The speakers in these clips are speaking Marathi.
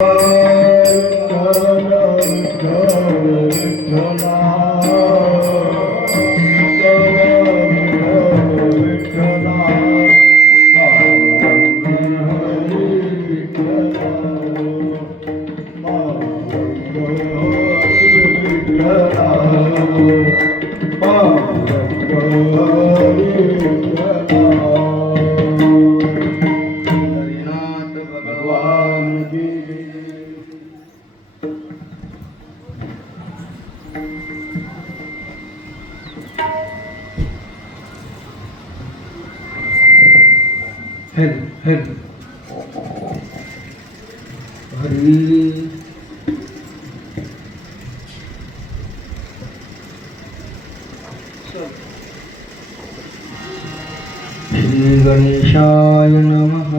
श्री गणेशाय नमः।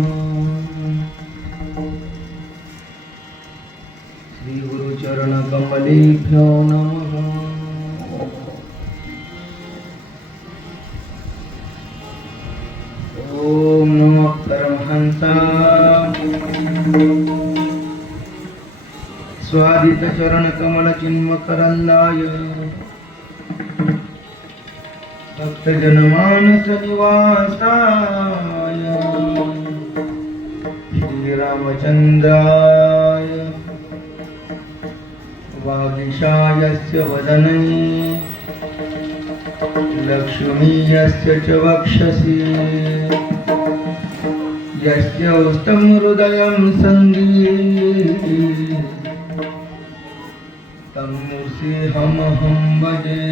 श्री गुरुचरण कमलेभ्यो नमः। ओम नमः परमहंसाय स्वादित चरण कमल चिन्मकरंदाय भक्त जनमानस निवासाय श्री रामचंद्राय वागीशायस्य वदने लक्ष्मीयस्य च वक्षसि यस्य उष्टं हृदयं संगीत तं नृसिंहमहं भजे।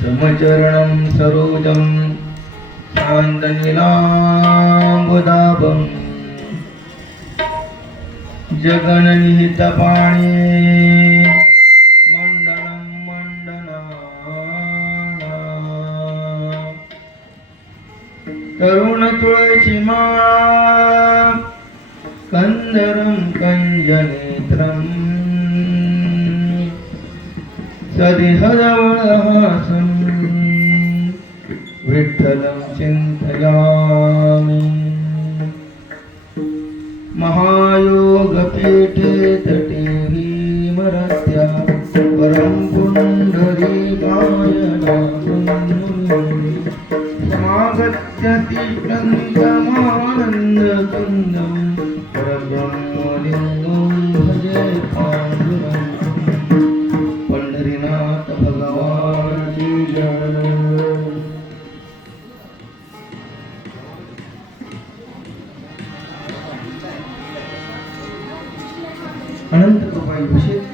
समचरणं सरोजं शान्तनीलाम्बुदाभं जगन्निहितपाणि मण्डनं मण्डनानां तरुणतुळसीमाला कंदरं कंजनेत्रं सदिहदवलहासं विठ्ठलं चिन्तयामि। महायोगपीठे तटे भीमरत्या परं पुण्डरीकाय नाममुनि समागत्य तिष्ठन्तमानन्दकुन्दं परब्रह्मलिङ्गं भजे पाण्डुरङ्गं। पंढरीनाथ भगवान की जय। अनंत कृपा विशेष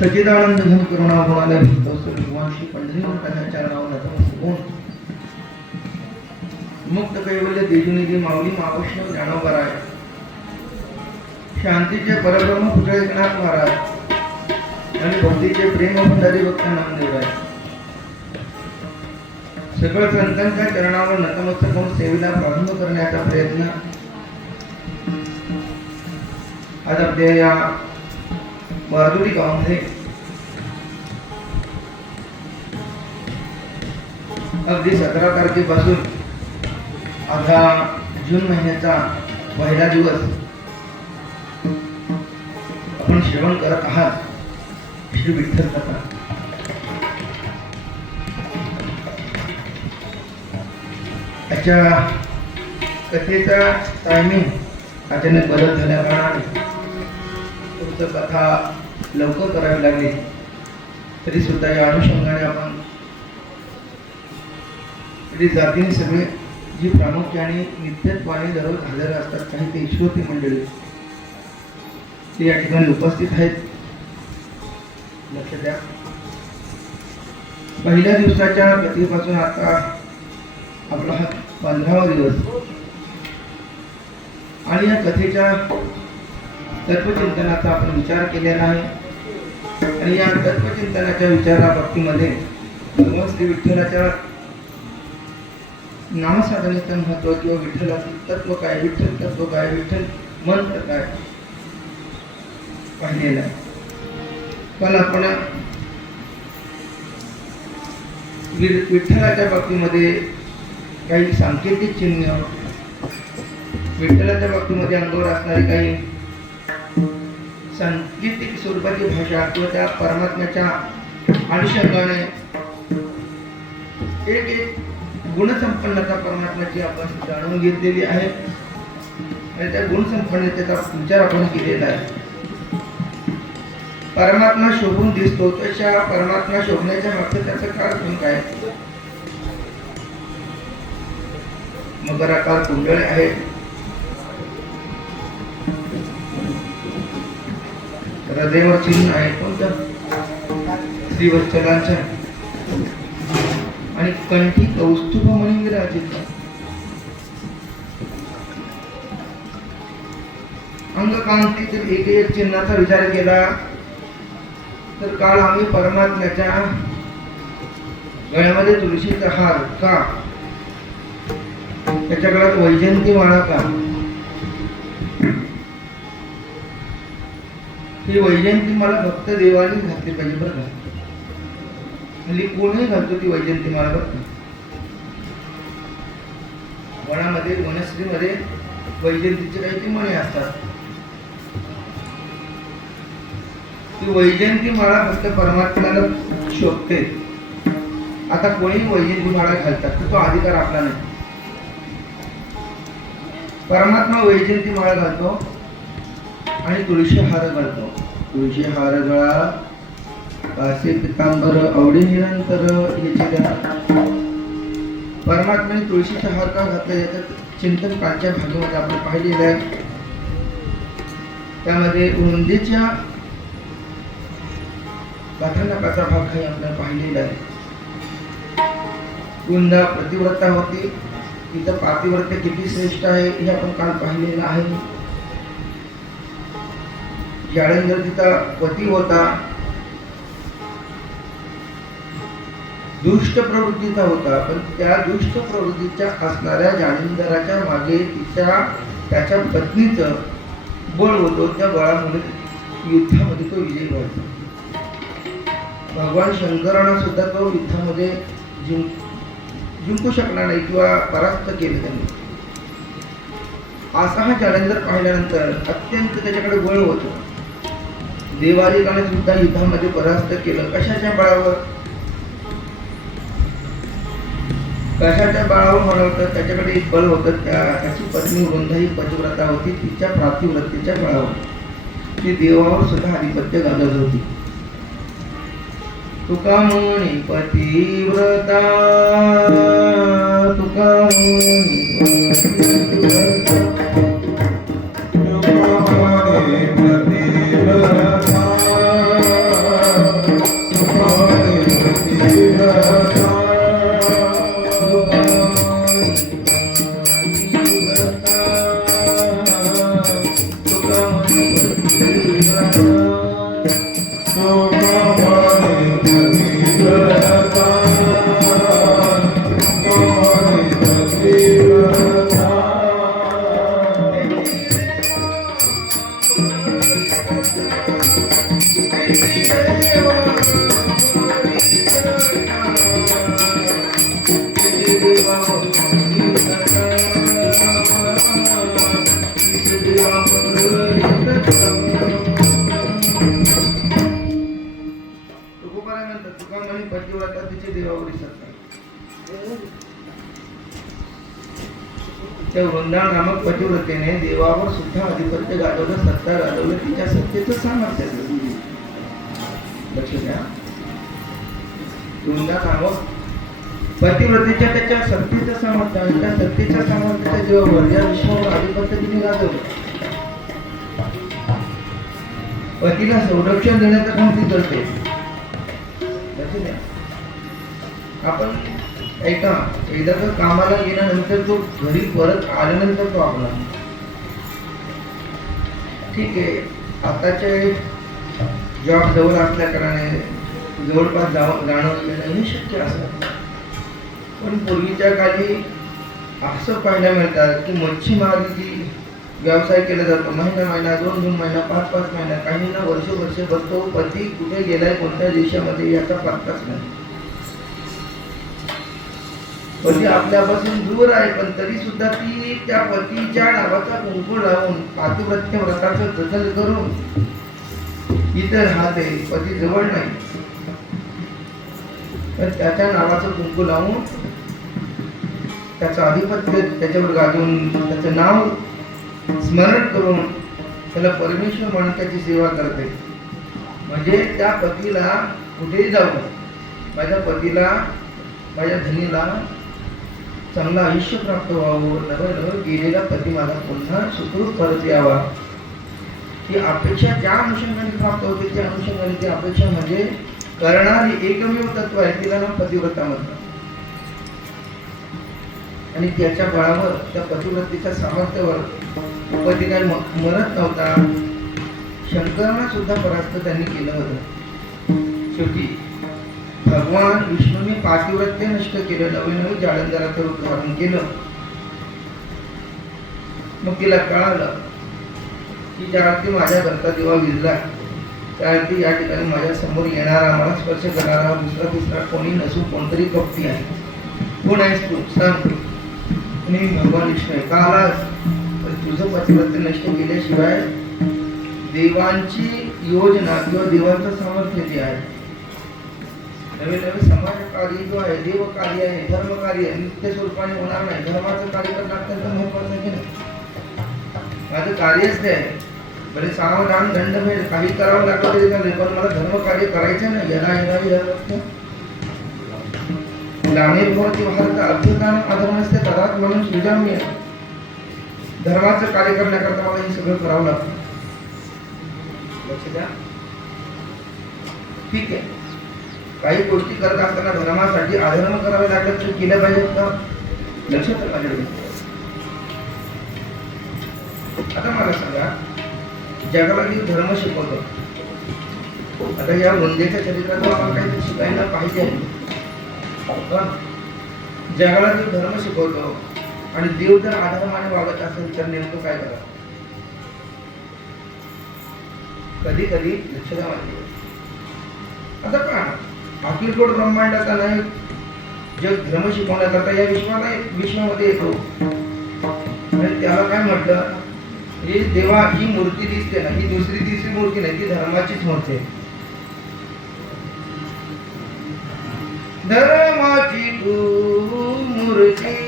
सच्चिदानंद घन करुणा गुणालय भगवान श्री पंढरीनाथाच्या चरणावर नतमस्तक मुक्त कैवल्य तेजोनिधी माऊली महावैष्णव ज्ञानोबराय शांतीचे परब्रह्म पुतळे एकनाथ महाराज आणि भक्तीचे प्रेम भंडारी भक्त नामदेवराय सकळ संतांच्या चरणावर नतमस्तक होऊन सेवेला प्रारंभ करण्याचा प्रयत्न आज आपल्या या वारदुरी गावामध्ये अगदी 17 तारखेपासून आता जून महिन्याचा पहिला दिवस आपण श्रवण करत आहात श्री विठ्ठल कथा। याच्या कथेचा टायमिंग अचानक बदल झाल्या कारणाने तुमचं कथा लवकर करावी लागली, तरी सुद्धा या अनुषंगाने आपण जातीने सगळे जी प्रामुख्याने नित्यत्वाने दररोज हजर असतात काही ते ईश्वरी मंडळी ते या ठिकाणी उपस्थित आहेत। लक्ष द्या, पहिल्या दिवसाच्या कथेपासून आता आपला हा 15वा दिवस आणि या कथेच्या तत्वचिंतनाचा आपण विचार केलेला आहे आणि या तत्वचिंतनाच्या विचारा भक्तीमध्ये भगवान श्री विठ्ठलाच्या नामसाधनेचं महत्व किंवा विठ्ठलाचं तत्व काय, विठ्ठल तत्व काय, विठ्ठल मंत्र काय पाहिलेला आहे. काल आपण विठ्ठलाच्या बाबतीमध्ये काही सांकेतिक चिन्ह, विठ्ठलाच्या बाबतीमध्ये अंगावर असणारी काही सांकेतिक स्वरूपाची भाषा किंवा त्या परमात्म्याच्या अनुषंगाने एक एक गुणसंपन्नता परमात्म्याची आपण जाणून घेतलेली आहे आणि त्या गुणसंपन्नतेचा विचार आपण केलेला आहे. परमात्मा शोभून दिसतो, तशा परमात्मा शोभण्याच्या मागचं त्याचं कारण काय? मकराकार कुंडळे आहेत, हृदयावर चिन्ह आहे कोणतं? श्रीवत्सलांच्या, आणि कंठी कौस्तुभ मणी विराजित. अंगकांतीतील एक एक चिन्हाचा विचार केला तर काल आम्ही परमात्म्याच्या गळ्यामध्ये तुळशीचा हार का, त्याच्या गळ्यात वैजयंती माळा का? ही वैजयंती माळा फक्त देवाने घातली पाहिजे बरं का. हल्ली कोणीही घालतो ती वैजयंती माळा बरं का. वनामध्ये वनश्रीमध्ये वैजयंतीचे काही ती मणी असतात. ती वैजयंती माळा फक्त परमात्म्याला शोभते. आता कोणी वैजयंती माळा घालतात तर तो अधिकार आपला नाही. परमात्मा वैजयंती माळा घालतो आणि तुळशी हार घालतो. तुळशी हार गळा कासे पितांबर आवडी निरंतर याचे परमात्म्याने तुळशीचा हार का घातला याचं चिंतन कालच्या भागामध्ये आपण पाहिलेलं आहे. त्यामध्ये वृंदेच्या कथानकाचा भाग काही आपल्याला पाहिलेला आहे. वृंदा प्रतिव्रता होती, तिथं पातिव्रत्य किती श्रेष्ठ आहे हे आपण काल पाहिलेलं आहे. जाळंधर तिचा पती होता, दुष्ट प्रवृत्तीचा होता, पण त्या दुष्ट प्रवृत्तीच्या असणाऱ्या जाळंधराच्या मागे त्याच्या पत्नीचं बळ होतं. त्या बळामुळे युद्धामध्ये तो विजयी व्हायचा. भगवान शंकरांना सुद्धा तो युद्धामध्ये जिंकू शकला नाही किंवा परास्त केले त्यांनी. असा हा जालंधर पाहिल्यानंतर अत्यंत त्याच्याकडे बळ होतं. देवादिकाने सुद्धा युद्धामध्ये परास्त केलं. कशाच्या बळावर? कशाच्या बळावर म्हणलं? त्याच्याकडे एक बळ होतं. त्याची पत्नी वृंदा ही पतिव्रता होती. तिच्या प्रातिव्रतेच्या बळावर ती देवावर सुद्धा आधिपत्य गाजवत होती. तुका म्हणी पतिव्रता, तुका म्हणी पतिव्रता, त्या वृंदा नामक पतिव्रतेने देवावर सुद्धा आधिपत्य गाजवलं, सत्ता गाजवलं. तिच्या सत्तेचं सामर्थ्य लक्ष द्या. वृंदा नामक पतिव्रतेच्या त्याच्या सत्तेचं सामर्थ्य आणि त्या सत्तेच्या सामर्थ्याच्या जीवावर या विश्वावर आधिपत्य तिने गाजवलं. पतीला संरक्षण देण्याचं काम ती करते. लक्ष द्या. आपण ऐका, एकदा तर कामाला गेल्यानंतर तो घरी परत आल्यानंतर तो आपला ठीक आहे. आताचे जॉब जवळ असल्या कारणाने जवळपास जाणं येणं हे शक्य असतं. पण पूर्वीच्या काळी असं पाहायला मिळतात की मच्छीमारी जी व्यवसाय केला जातो, महिना 2 महिना 5 महिना, काहींना वर्ष बसतो. पती कुठे गेलाय, कोणत्या देशामध्ये याचा पत्ताच नाही. पती आपल्यापासून दूर आहे, पण तरी सुद्धा ती त्या पतीच्या नावाचा कुंकू लावून पातिव्रत्य व्रताचं जतन करून इतर राहते. पती जवळ नाही, पण त्याच्या नावाचं कुंकू लावून त्याचं आधिपत्य त्याच्यावर गाजवून त्याचं नाव स्मरण करून त्याला परमेश्वर म्हणून त्याची सेवा करते. म्हणजे त्या पतीला कुठेही जाऊ, माझ्या पतीला, माझ्या धनीला चांगलं आयुष्य प्राप्त व्हावं, नवं गेलेला पती माझा पुन्हा सुखरूप परत यावा, ही अपेक्षा ज्या अनुषंगाने प्राप्त होते त्या अनुषंगाने ती अपेक्षा म्हणजे करणारी एकमेव तत्व आहे, तिला नाव पतिव्रता म्हणतात. आणि त्याच्या बळावर, त्या पतिव्रतेच्या सामर्थ्यावर पती काय मरत नव्हता. शंकरांना सुद्धा परास्त त्यांनी केलं होतं. शेवटी भगवान विष्णूने पातिव्रत्य नष्ट केलं, नवे जालंधराचं रूप धारण केलं. मग तिला कळालं की ज्यावरती माझ्या घरचा दिवा विझला त्यावरती या ठिकाणी माझ्या समोर येणारा, मला स्पर्श करणारा दुसरा तिसरा कोणी नसू, कोणतरी कपटी आहे. कोण आहेस तू, सांग. मी भगवान विष्णू आहे. का आलास? तुझं पतिव्रत्य नष्ट केल्याशिवाय देवांची योजना किंवा देवांचं सामर्थ्य जे आहे, नवे समाज कार्य जो आहे, देव कार्य आहे, धर्म कार्य आहे, नित्य स्वरूपाने होणार नाही. धर्माचं कार्य करणं अत्यंत महत्वाचं आहे की नाही? माझं कार्यच ते आहे. बरे सावधान दंडभेद काही करावं लागलं तरी चालेल, पण मला धर्म कार्य करायचं नाही. ग्लानिर्भवति भारत अभ्युत्थानम् अधर्मस्य तदात्मनं सृजाम्य. धर्माचं कार्य करण्याकरता मला हे सगळं करावं लागतं. लक्ष द्या. ठीक आहे, काही गोष्टी करत असताना धर्मासाठी अधर्म करावे लागत तर केलं पाहिजे का? लक्षात माझ्याकडे. आता मला सांगा, जगाला मी धर्म शिकवतो. आता या वंदेच्या चरित्रातून आपण काहीतरी शिकायला पाहिजे. जगाला देव धर्म शिकवतो आणि देव जर अधर्माने वागत असेल तर नेमकं काय करावं? कधी कधी लक्ष द्या माझ्याकडे. आता पहा, अखिलकोट ब्रह्मांडाचा नाही जग धर्म शिकवण्याकरता या विश्वामध्ये येतो. आणि त्याला काय म्हटलं, ही देवा ही मूर्ती दिसते ना, ही दुसरी तिसरी मूर्ती नाही, ती धर्माचीच मूर्ती आहे. धर्माची तू मूर्ती,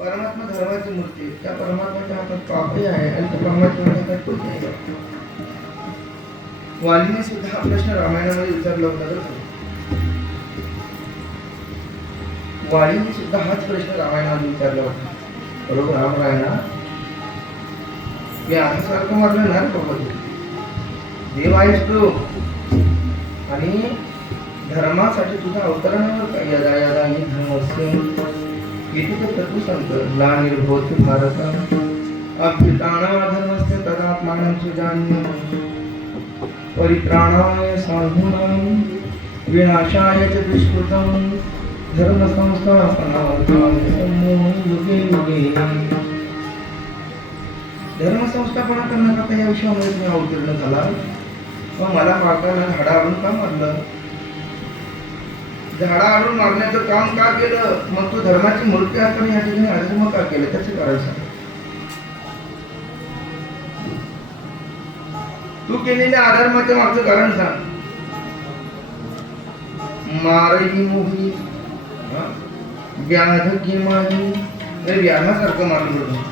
परमात्मा धर्माची मूर्ती, त्या परमात्म्याच्या हातात पापही आहे आणि त्या परमात्म्याच्या हातात कोणी आहे. वालीने सुद्धा हा प्रश्न रामायणामध्ये विचारला होता. वालीने सुद्धा हाच प्रश्न रामायणामध्ये विचारला होता. बरोबर, रामरायणा मी आजसारखं मारलं ना बाबा, देव आहेस तू आणि धर्मासाठी तुझा अवतरणावर काय यदा यदा ही धर्मस्य इथे तर तत्व सांगतो. ग्लानिर्भवति भारत अभ्युत्थानमधर्मस्य तदात्मानं सृजाम्य. परित्राणाय साधूनां विनाशाय च दुष्कृतं धर्म संस्थापनार्थाय युगे युगे. धर्म संस्थापना करण्याकरता या विषयामध्ये तुम्ही अवतीर्ण झाला. मग मला मारताना झाडा आणून का मारलं? झाडा आणून मारण्याचं काम का केलं? मग तू धर्माची मूर्ती असताना या ठिकाणी अधर्म का केलं? त्याचं कारण सांग. तू केलेल्या अधर्माच्या मागचं कारण सांग. मारही मोही व्याध किमानी व्याधासारखं मारलं होतं.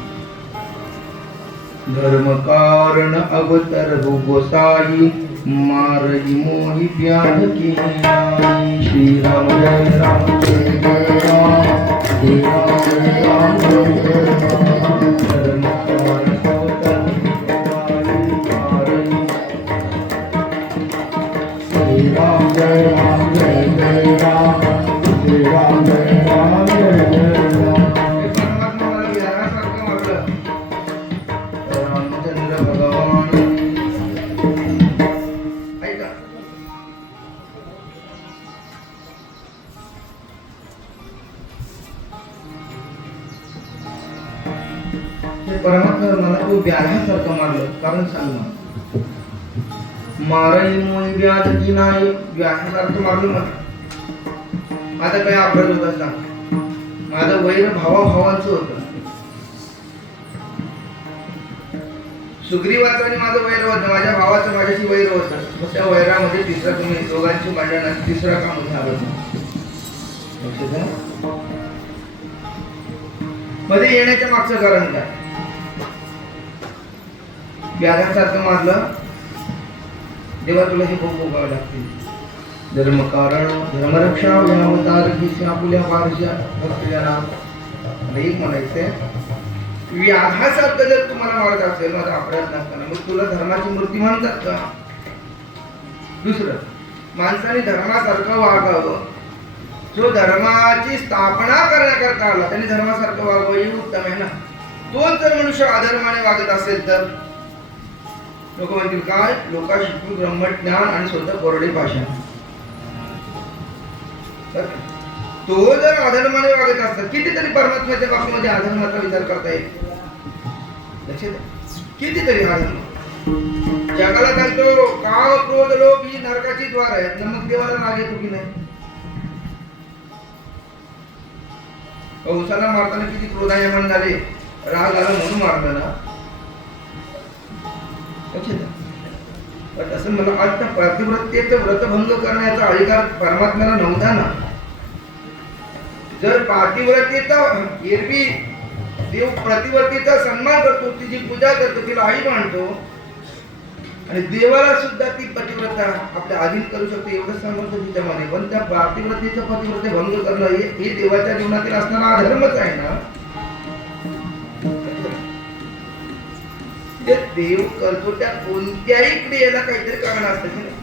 धर्म कारण अवतर गोसाई मारई मोही व्याध किमानी. श्रीराम जय राम जय जय राम श्री राम जय राम जय जय राम. धर्म कारण अवतर गोसाई मारई. श्री राम जय राम जय जय राम श्री राम जय राम जय जय राम. परमात्मा मला व्याधासारखं वाटलं. रामचंद्र भगवान ऐका, परमात्मा मला तो व्याधासारखं मारलं. कारण सांग ना, मारई मोही व्याध की नाही. व्याधासारखं मारलं मला. माझा काही अपराध होता सांग. माझं वैर भावाभावांचं होतं. सुग्रीवाचं आणि माझं वैर होतं. माझ्या भावाचं माझ्याशी वैर होतं. मग त्या वैरामध्ये तिसरा तुम्ही दोघांची भांडण तिसरा काम झालं. मध्ये येण्याच्या मागचं कारण काय? व्याधासारखं मारलं. देवा तुला हे खूप भोगावं लागतील. धर्म कारण धर्मरक्षा अवतार की आपुल्या पारशा भक्तजना. एक म्हणायचंय, व्याधासारखं जर तुम्हाला मारत असेल माझा अपराध नसताना, मग तुला धर्माची मूर्ती म्हणतात का? दुसरं, माणसाने धर्मासारखं वागावं. जो धर्माची स्थापना करण्याकरता आला त्याने धर्मासारखं वागावं हे उत्तम आहे ना. तोच जर मनुष्य अधर्माने वागत असेल तर लोक म्हणतील काय, लोका शिकू ब्रह्मज्ञान आणि स्वतः कोरडी भाषा. तो जर अधर्माने वागत असतात, कितीतरी परमात्म्याच्या बाबतीमध्ये अधर्माचा विचार करता येईल. कितीतरी अधर्म जगाला सांगतो काव क्रोध लोभ ही नरकाची द्वार आहेत. मग देवाला राग येतो की नाही? कंसाला मारताना किती क्रोधायमान झाले, राग आला म्हणून मारलं ना. पण असं मला आज त्या पातिव्रत्येचं व्रतभंग करण्याचा अधिकार परमात्म्याला नव्हता ना. जर पातिव्रतेचा एरवी देव प्रतिव्रतेचा सन्मान करतो, तिची पूजा करतो, तिला आई मानतो आणि देवाला सुद्धा ती पतिव्रता आपल्या अधीन करू शकते एवढं समजतो तिच्यामध्ये. पण त्या पातिव्रतेचा पतिव्रते भंग करणं हे देवाच्या जीवनातील असणारा अधर्मच आहे ना. देव करतो त्या कोणत्याही क्रियेला काहीतरी कारण असतं की नाही.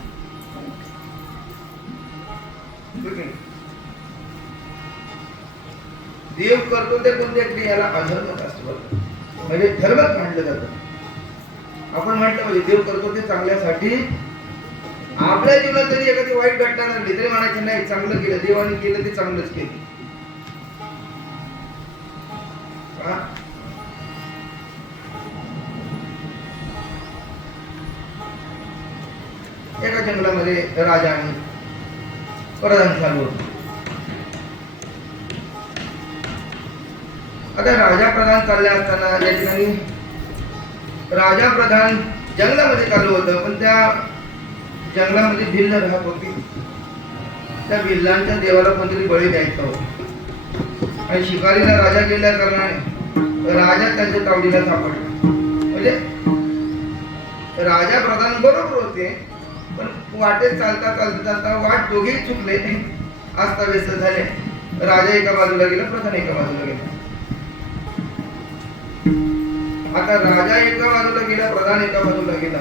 देव करतो त्या कोणत्या क्रियेला अधर्मच असतो. म्हणजे धर्मच मानलं जातं. आपण म्हटलं म्हणजे देव करतो ते चांगल्यासाठी. आपल्या जीवनात जरी एखादी वाईट घटना घडली तरी म्हणायचं नाही चांगलं केलं, देवाने केलं ते चांगलंच केलं. एका जंगलामध्ये राजा आणि प्रधान चालू होत. आता राजा प्रधान चालले असताना या ठिकाणी राजा प्रधान जंगलामध्ये चालू होतं. पण त्या जंगलामध्ये भिल्ल राहत होती. त्या भिल्लांच्या देवाला कोणतरी बळी द्यायचा होता आणि शिकारीला राजा गेल्या कारणाने राजा त्यांच्या तावडीला सापडला. म्हणजे राजा प्रधान बरोबर होते, पण वाटेत चालता चालता चालता वाट दोघेही चुकले, अस्ताव्यस्त झाले. राजा एका बाजूला गेला, प्रधान एका बाजूला गेला. आता राजा एका बाजूला गेला, प्रधान एका बाजूला गेला.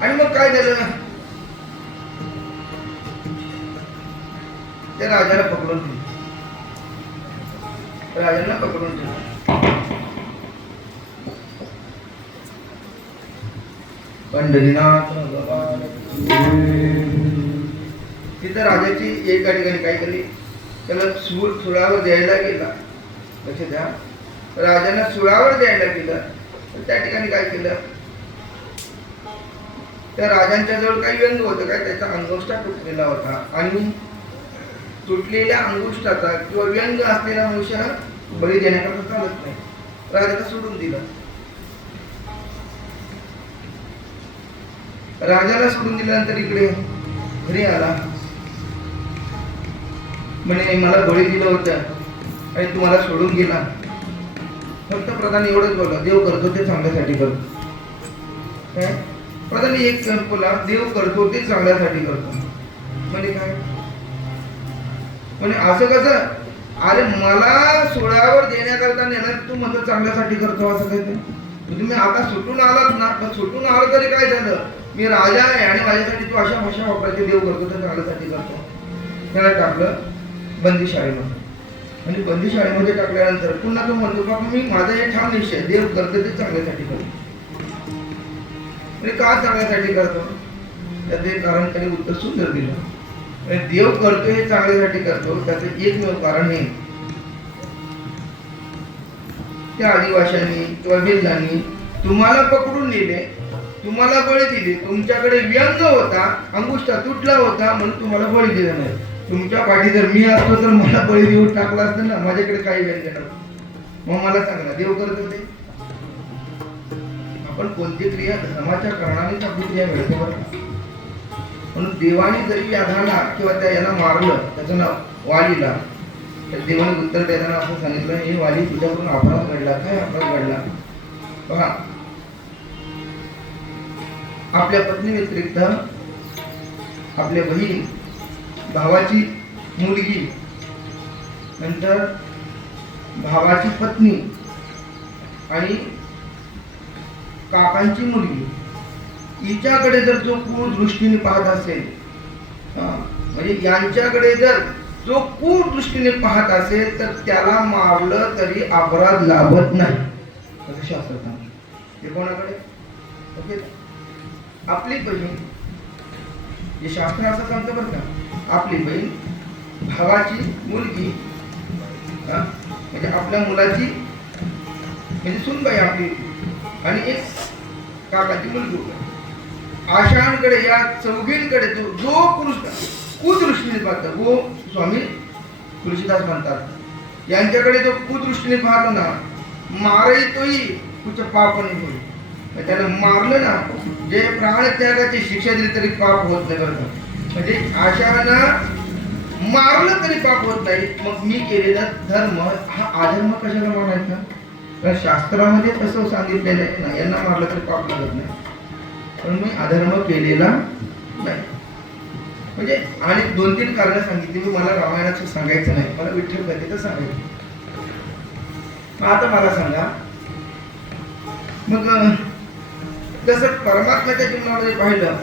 आणि मग काय झालं, त्या राजाला पकडून ठेवलं. राजांना पकडून ठेवलं. पंढरीनाथ भगवान. तिथं राजाची एका ठिकाणी काय केली, त्याला सुळावर द्यायला गेला. लक्ष द्या, राजाने सुळावर द्यायला गेलं तर त्या ठिकाणी काय केलं, त्या राजांच्या जवळ काही व्यंग होतं काय, त्याचा अंगुष्ठा तुटलेला होता. आणि तुटलेल्या अंगुष्ठाचा किंवा व्यंग असलेला मनुष्य बळी देण्याकरता चालत नाही. राजाला सोडून दिलं. राजाला सोडून दिल्यानंतर इकडे घरी आला. म्हणे मला बळी दिलं होतं आणि तुम्हाला सोडून गेला. फक्त प्रधान एवढंच बोलला, देव करतो ते चांगल्यासाठी करतो. काय प्रधान एक बोला, देव करतो ते चांगल्यासाठी करतो. म्हणजे काय म्हणजे असं कसं? अरे मला सोळावर देण्याकरता नेणार, तू म्हणतो चांगल्यासाठी करतो असं काय? तुम्ही आता सुटून आलात ना, पण सुटून आलं तरी काय झालं? मी राजा आहे आणि माझ्यासाठी तू अशा भाषा वापरायची, देव करतो तर चांगल्यासाठी करतो. त्याला टाकलं बंदीशाळेमध्ये. आणि बंदीशाळेमध्ये टाकल्यानंतर पुन्हा तो म्हणतो बाबा मी माझा हे ठाम निश्चय, देव करतो ते चांगल्यासाठी करतो. म्हणजे का चांगल्यासाठी करतो? त्याचे कारण त्याने उत्तर सुंदर दिलं. देव करतो हे चांगल्यासाठी करतो, त्याचं एकमेव कारण हे, त्या आदिवाशांनी किंवा भिल्लांनी तुम्हाला पकडून नेले, तुम्हाला बळी दिली, तुमच्याकडे व्यंग होता, अंगुष्ठा तुटला होता म्हणून तुम्हाला बळी दिला नाही. तुमच्या पाठी जर मी असतो तर मला बळी देऊन टाकला असतं ना, माझ्याकडे काही व्यंग नव्हतं. मग मला सांगा, देव करत ते? आपण कोणती क्रिया धर्माच्या कारणानेच आपली क्रिया मिळते बरं. म्हणून देवाने जरी व्याधाला किंवा त्या याला मारलं, त्याचं नाव वालीला, तर देवाने उत्तर देताना असं सांगितलं, हे वाली तुझ्याकडून अपराध घडला. काय अपराध घडला? बघा, आपल्या पत्नी व्यतिरिक्त आपल्या बहीण, भावाची मुलगी, नंतर भावाची पत्नी आणि काकांची मुलगी, हिच्याकडे जर जो कुदृष्टीने पाहत असेल, म्हणजे यांच्याकडे जर जो कुदृष्टीने पाहत असेल तर त्याला मारलं तरी अपराध लाभत नाही, असं शास्त्र सांगतं. हे कोणाकडे? ओके, आपली बहीण, हे शास्त्र असं सांगतं बरं का, आपली बहीण, भावाची मुलगी, म्हणजे आपल्या मुलाची म्हणजे सुनबाई आपली, आणि एक काकाची मुलगी, आशांकडे, या चौघींकडे जो पुरुष कुदृष्टीने पाहतो, वो स्वामी तुळशीदास म्हणतात, यांच्याकडे जो कुदृष्टीने पाहतो ना, मारतोही तुझं पाप नाही होईल. त्याला मारलं ना, जे प्राणत्यागाची शिक्षा दिली तरी पाप होत नाही बरं. म्हणजे आशानं मारलं तरी पाप होत नाही. मग मी केलेला धर्म हा अधर्म कशाला मानायचा? कारण शास्त्रामध्ये तसं सांगितलेलं आहे ना, यांना मारलं तरी पाप लागत नाही, पण मी अधर्म केलेला नाही. म्हणजे आणि 2-3 कारण सांगितली. मी मला रामायणाचं सांगायचं नाही, मला विठ्ठल कथेचं सांगायचं. आता मला सांगा, मग तसं परमात्म्याच्या जीवनामध्ये पाहिलं,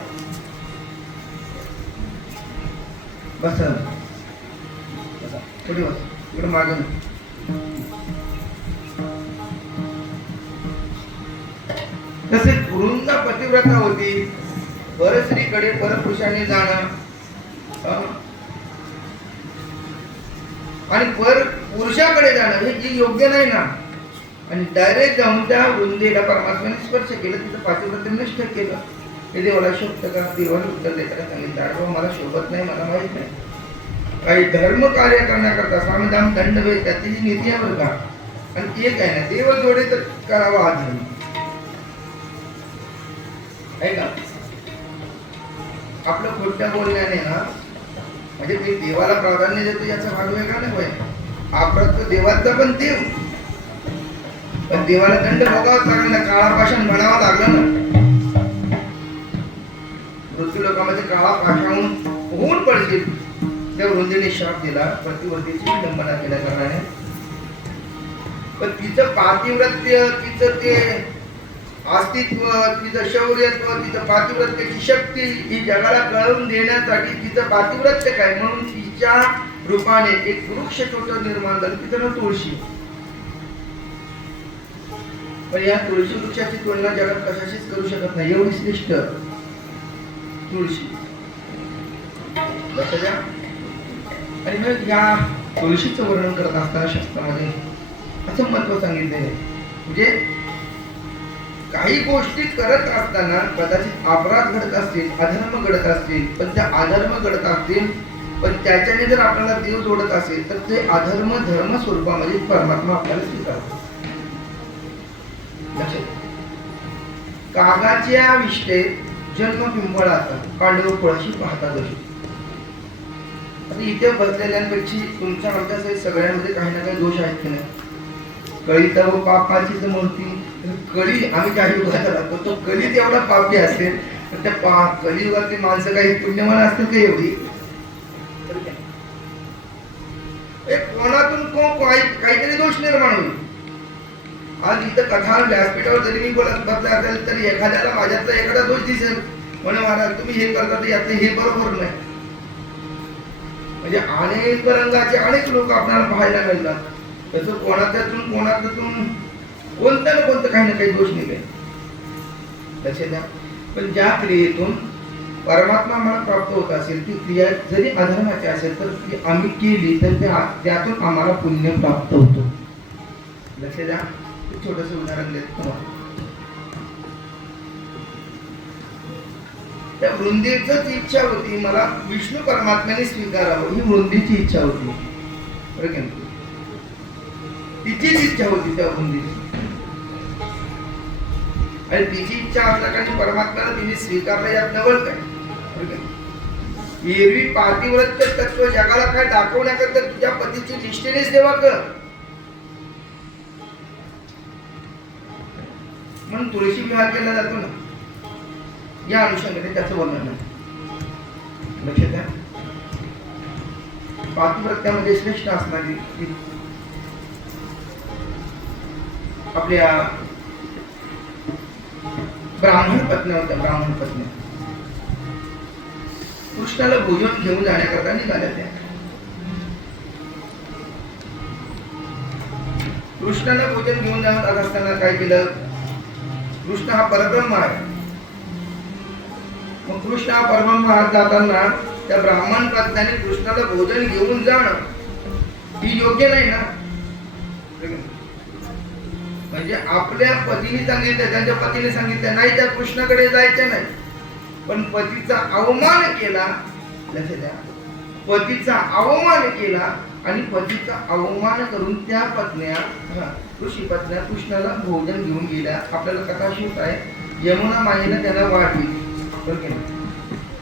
बस पुढे बस, इकडे मागं. तसे वृंदा पतिव्रता होती, परस्त्रीकडे परपुरुषाने जाणं आणि पुरुषाकडे जाणं हे योग्य नाही ना. आणि डायरेक्ट जाऊन त्या वृंदेला परमात्म्याने स्पर्श केलं, तिथं पातिव्रत्य नष्ट केलं. हे देवाला शोभतं का? देवाला उत्तर देताना सांगितलं, अरे मला शोभत नाही, मला माहित नाही. काही धर्म कार्य करण्याकरता सामदाम दंडभेद त्याची नीती आहे बरं का. आणि एक आहे ना, देव जोडे तर करावा हा धर्म आहे का. आपलं खोट्या बोलण्याने ना, म्हणजे मी देवाला प्राधान्य देतो याचा भाग वेगळा नाही होय. आपलं देवाचा पण देव, पण देवाला दंड भोगावाच लागला ना, काळा पाषाण बनावं लागलं ना. मृत्यू लोकांमध्ये काळा पाषाण होऊन पडतील. त्या वृंदेने शाप दिला, प्रतिवर्तीची विडंबना केल्या कारणाने. पण तिचं पातिव्रत्य, तिचं ते अस्तित्व, तिचं शौर्यत्व, तिचं पातिव्रत्याची शक्ती ही जगाला कळवून देण्यासाठी तिचं पातिव्रत्य काय म्हणून तिच्या रूपाने एक वृक्ष छोटं निर्माण झालं, तिचं नाव तुळशी. पण या तुळशी वृक्षाची तुलना जगात कशाशीच करू शकत नाही, एवढी श्रेष्ठ तुळशी. लक्षात घ्या. आणि मग या तुळशीचं वर्णन करत असताना शास्त्रामध्ये असं महत्व सांगितलेलं आहे, म्हणजे काही गोष्टी करत असताना कदाचित अपराध घडत असतील, अधर्म घडत असतील, पण त्या अधर्म घडत असतील, पण त्याच्याने जर आपल्याला देव जोडत असेल तर ते अधर्म धर्म स्वरूपामध्ये परमात्मा आपल्याला स्वीकारतो. लक्षात. कागाच्या विष्ठेत जन्म पिंपळाचा कांडव फळशी पाहता जशी. आता इथे बसलेल्यांपेक्षा तुमच्या आमच्या सगळ्यांमध्ये काही ना काही दोष आहेत की नाही. कळीचा व पापाची मूर्ती कळी आम्ही काही युगात राहतो तो कळीत एवढा पापी असेल तर त्या कलियुगातली माणसं काही पुण्यवान असतील का एवढी. कोणातून काहीतरी दोष निर्माण होईल. आज इथं कथा व्यासपीठावर जरी मी बोलत बसला असेल तरी एखाद्याला माझ्यातला एखादा दोष दिसेल म्हणे महाराज तुम्ही हे करता तर यातले हे बरोबर नाही. म्हणजे अनेक रंगाचे अनेक लोक आपल्याला पाहायला मिळतात. तसं कोणाच्यातून कोणत्या ना कोणतं काही ना काही दोष निघेल लक्षात द्या. पण ज्या क्रियेतून परमात्मा मला प्राप्त होत असेल ती क्रिया जरी अधर्माची असेल तर ती आम्ही केली तर त्यातून आम्हाला पुण्य प्राप्त होतो. लक्षात द्या. छोटस उदाहरण देतो तुम्हाला. त्या वृंदेचीच इच्छा होती मला विष्णू परमात्म्याने स्वीकारावं ही वृंदेची इच्छा होती. बरं की नाही. तिचीच इच्छा होती त्या वृंदेची आणि तिची इच्छा असल्या कारण परमात्म्याला तिने स्वीकारलं यात नवल काय. एरवी पातिव्रत्य तत्व जगाला काय दाखवण्याकरता तुझ्या पतीची निष्ठेने सेवा कर म्हणून तुळशी विवाह केला जातो ना. या अनुषंगाने त्याचं वर्णन आहे. लक्षात घ्या. पातिव्रत्यामध्ये श्रेष्ठ असणारी आपल्या ब्राह्मण पत्न्या होत्या. ब्राह्मण पत्न्या कृष्णाला भोजन घेऊन जाण्याकरता निघाल्या. त्या कृष्णाला भोजन घेऊन जात असताना काय केलं. कृष्ण हा परब्रह्म आहे. मग कृष्ण हा परब्रह्म हात जाताना त्या ब्राह्मण पत्न्याने कृष्णाला भोजन घेऊन जाणं ही योग्य नाही ना. म्हणजे आपल्या पतीने सांगितलं त्यांच्या पतीने सांगितलं नाही त्या कृष्णाकडे जायचं नाही पण पतीचा अवमान केला. लक्षात द्या. पतीचा अवमान केला आणि पतीचा अवमान करून त्या पत्न्या ऋषी पत्न्या कृष्णाला भोजन घेऊन गेल्या. आपल्याला कथा शिवत आहे यमुना माईनं त्याला वाढली.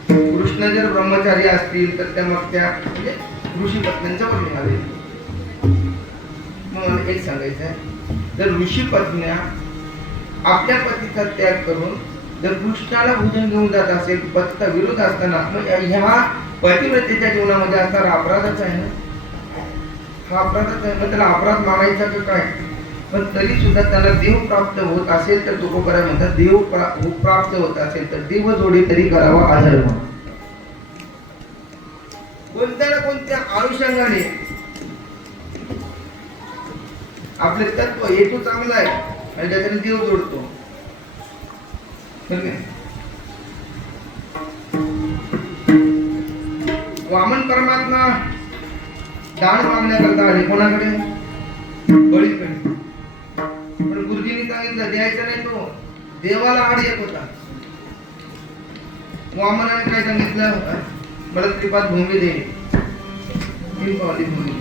कृष्ण जर ब्रह्मचारी असतील तर त्या मग त्या म्हणजे ऋषी पत्न्यांच्या वर निघाले. मग मला एक सांगायचं आहे जर ऋषी पत्न्या आपल्या पतीचा त्याग करून जर कृष्णाला भोजन घेऊन जात असेल पतीचा विरोध असताना मग ह्या पतिव्रतेच्या जीवनामध्ये असणारा अपराधच आहे ना. हा अपराधच आहे. मग त्याला अपराध मानायचा का काय. पण तरी सुद्धा त्याला देव प्राप्त होत असेल तर तुकोबराय म्हणतात देव प्राप्त होत असेल तर देव जोडी तरी करावा अधर्म. कोणत्या ना कोणत्या अनुषंगाने आपले तत्व हेतू चांगला आहे आणि त्याच्याने देव जोडतो. वामन परमात्मा दान मागण्याकरता आले कोणाकडे बळीकडे. पण गुरुजींनी सांगितलं द्यायचं नाही. तो देवाला आड येत होता. वामनाने काय सांगितलं मला त्रिपाद भूमी दे. तीन पावली भूमी.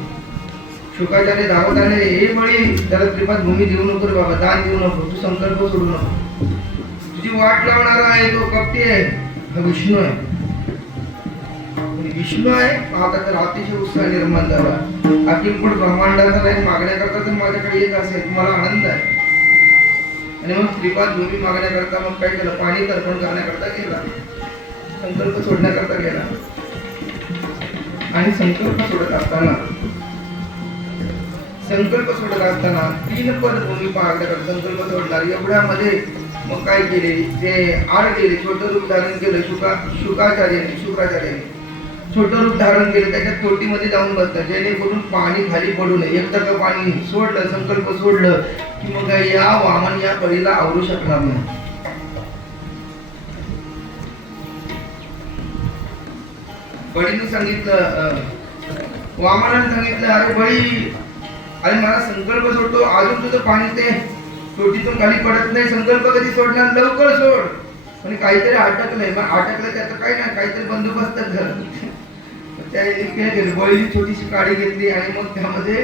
शुकाचार्य धावत आले हे बळी त्याला त्रिपाद भूमी देऊ नको रे बाबा. दान देऊ नको. तू संकल्प सोडू नको. तुझी वाट लावणारा आहे तो कपटी आहे. हा विष्णू आहे. विष्णू आहे आता तर अतिशय उत्साह निर्माण झाला. अखिलपूर्ण ब्रह्मांडाचा नाही मागण्याकरता तर माझ्याकडे येत असेल मला आनंद आहे. आणि मग श्रीपाद भूमी मागण्याकरता मग काय केलं पाणी तर्पण करण्याकरता गेला. संकल्प सोडण्याकरता गेला आणि संकल्प सोडत असताना 3 पद भूमी मागण्याकरता संकल्प सोडणार. एवढ्यामध्ये मग काय केले ते आड गेले. छोटं रूप धारण केलं शुक्राचार्याने छोटं रूप धारण केलं. त्याच्या तोटीमध्ये जाऊन बसलं जेणेकरून पाणी खाली पडू नये. एकदा का पाणी सोडलं संकल्प सोडलं की मग या वामन या बळीला आवरू शकणार नाही. बळीने सांगितलं वामनाने सांगितलं अरे बळी अरे मला संकल्प सोडतो अजून तुझं पाणी ते तोटीतून खाली पडत नाही. संकल्प कधी सोडणार लवकर सोड. आणि काहीतरी अटकलंय. मग अटकलं त्याचं काही नाही काहीतरी बंदोबस्त झालं. बळीने छोटीशी काडी घेतली आणि मग त्यामध्ये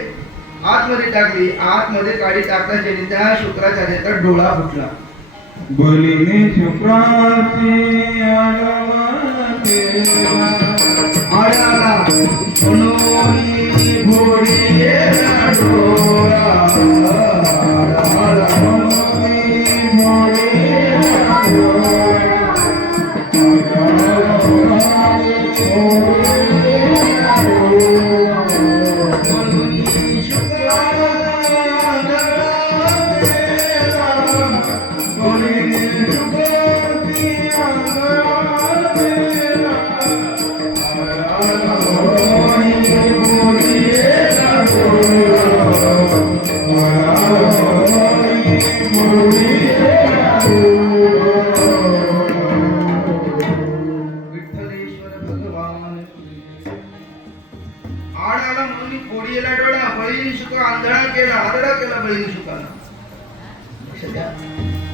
आतमध्ये टाकली. आतमध्ये काडी टाकताना त्या शुक्राचार्याचा डोळा फुटला. बलिने शुक्राची आडवा केला आडाला म्हणून भोडी डोळा आडाला म्हणून भोडी आडाला म्हणून कोडीला डोळा बळीने शुक आंधळा केला आंधळा केला बळीने शुकाला. लक्षात घ्या.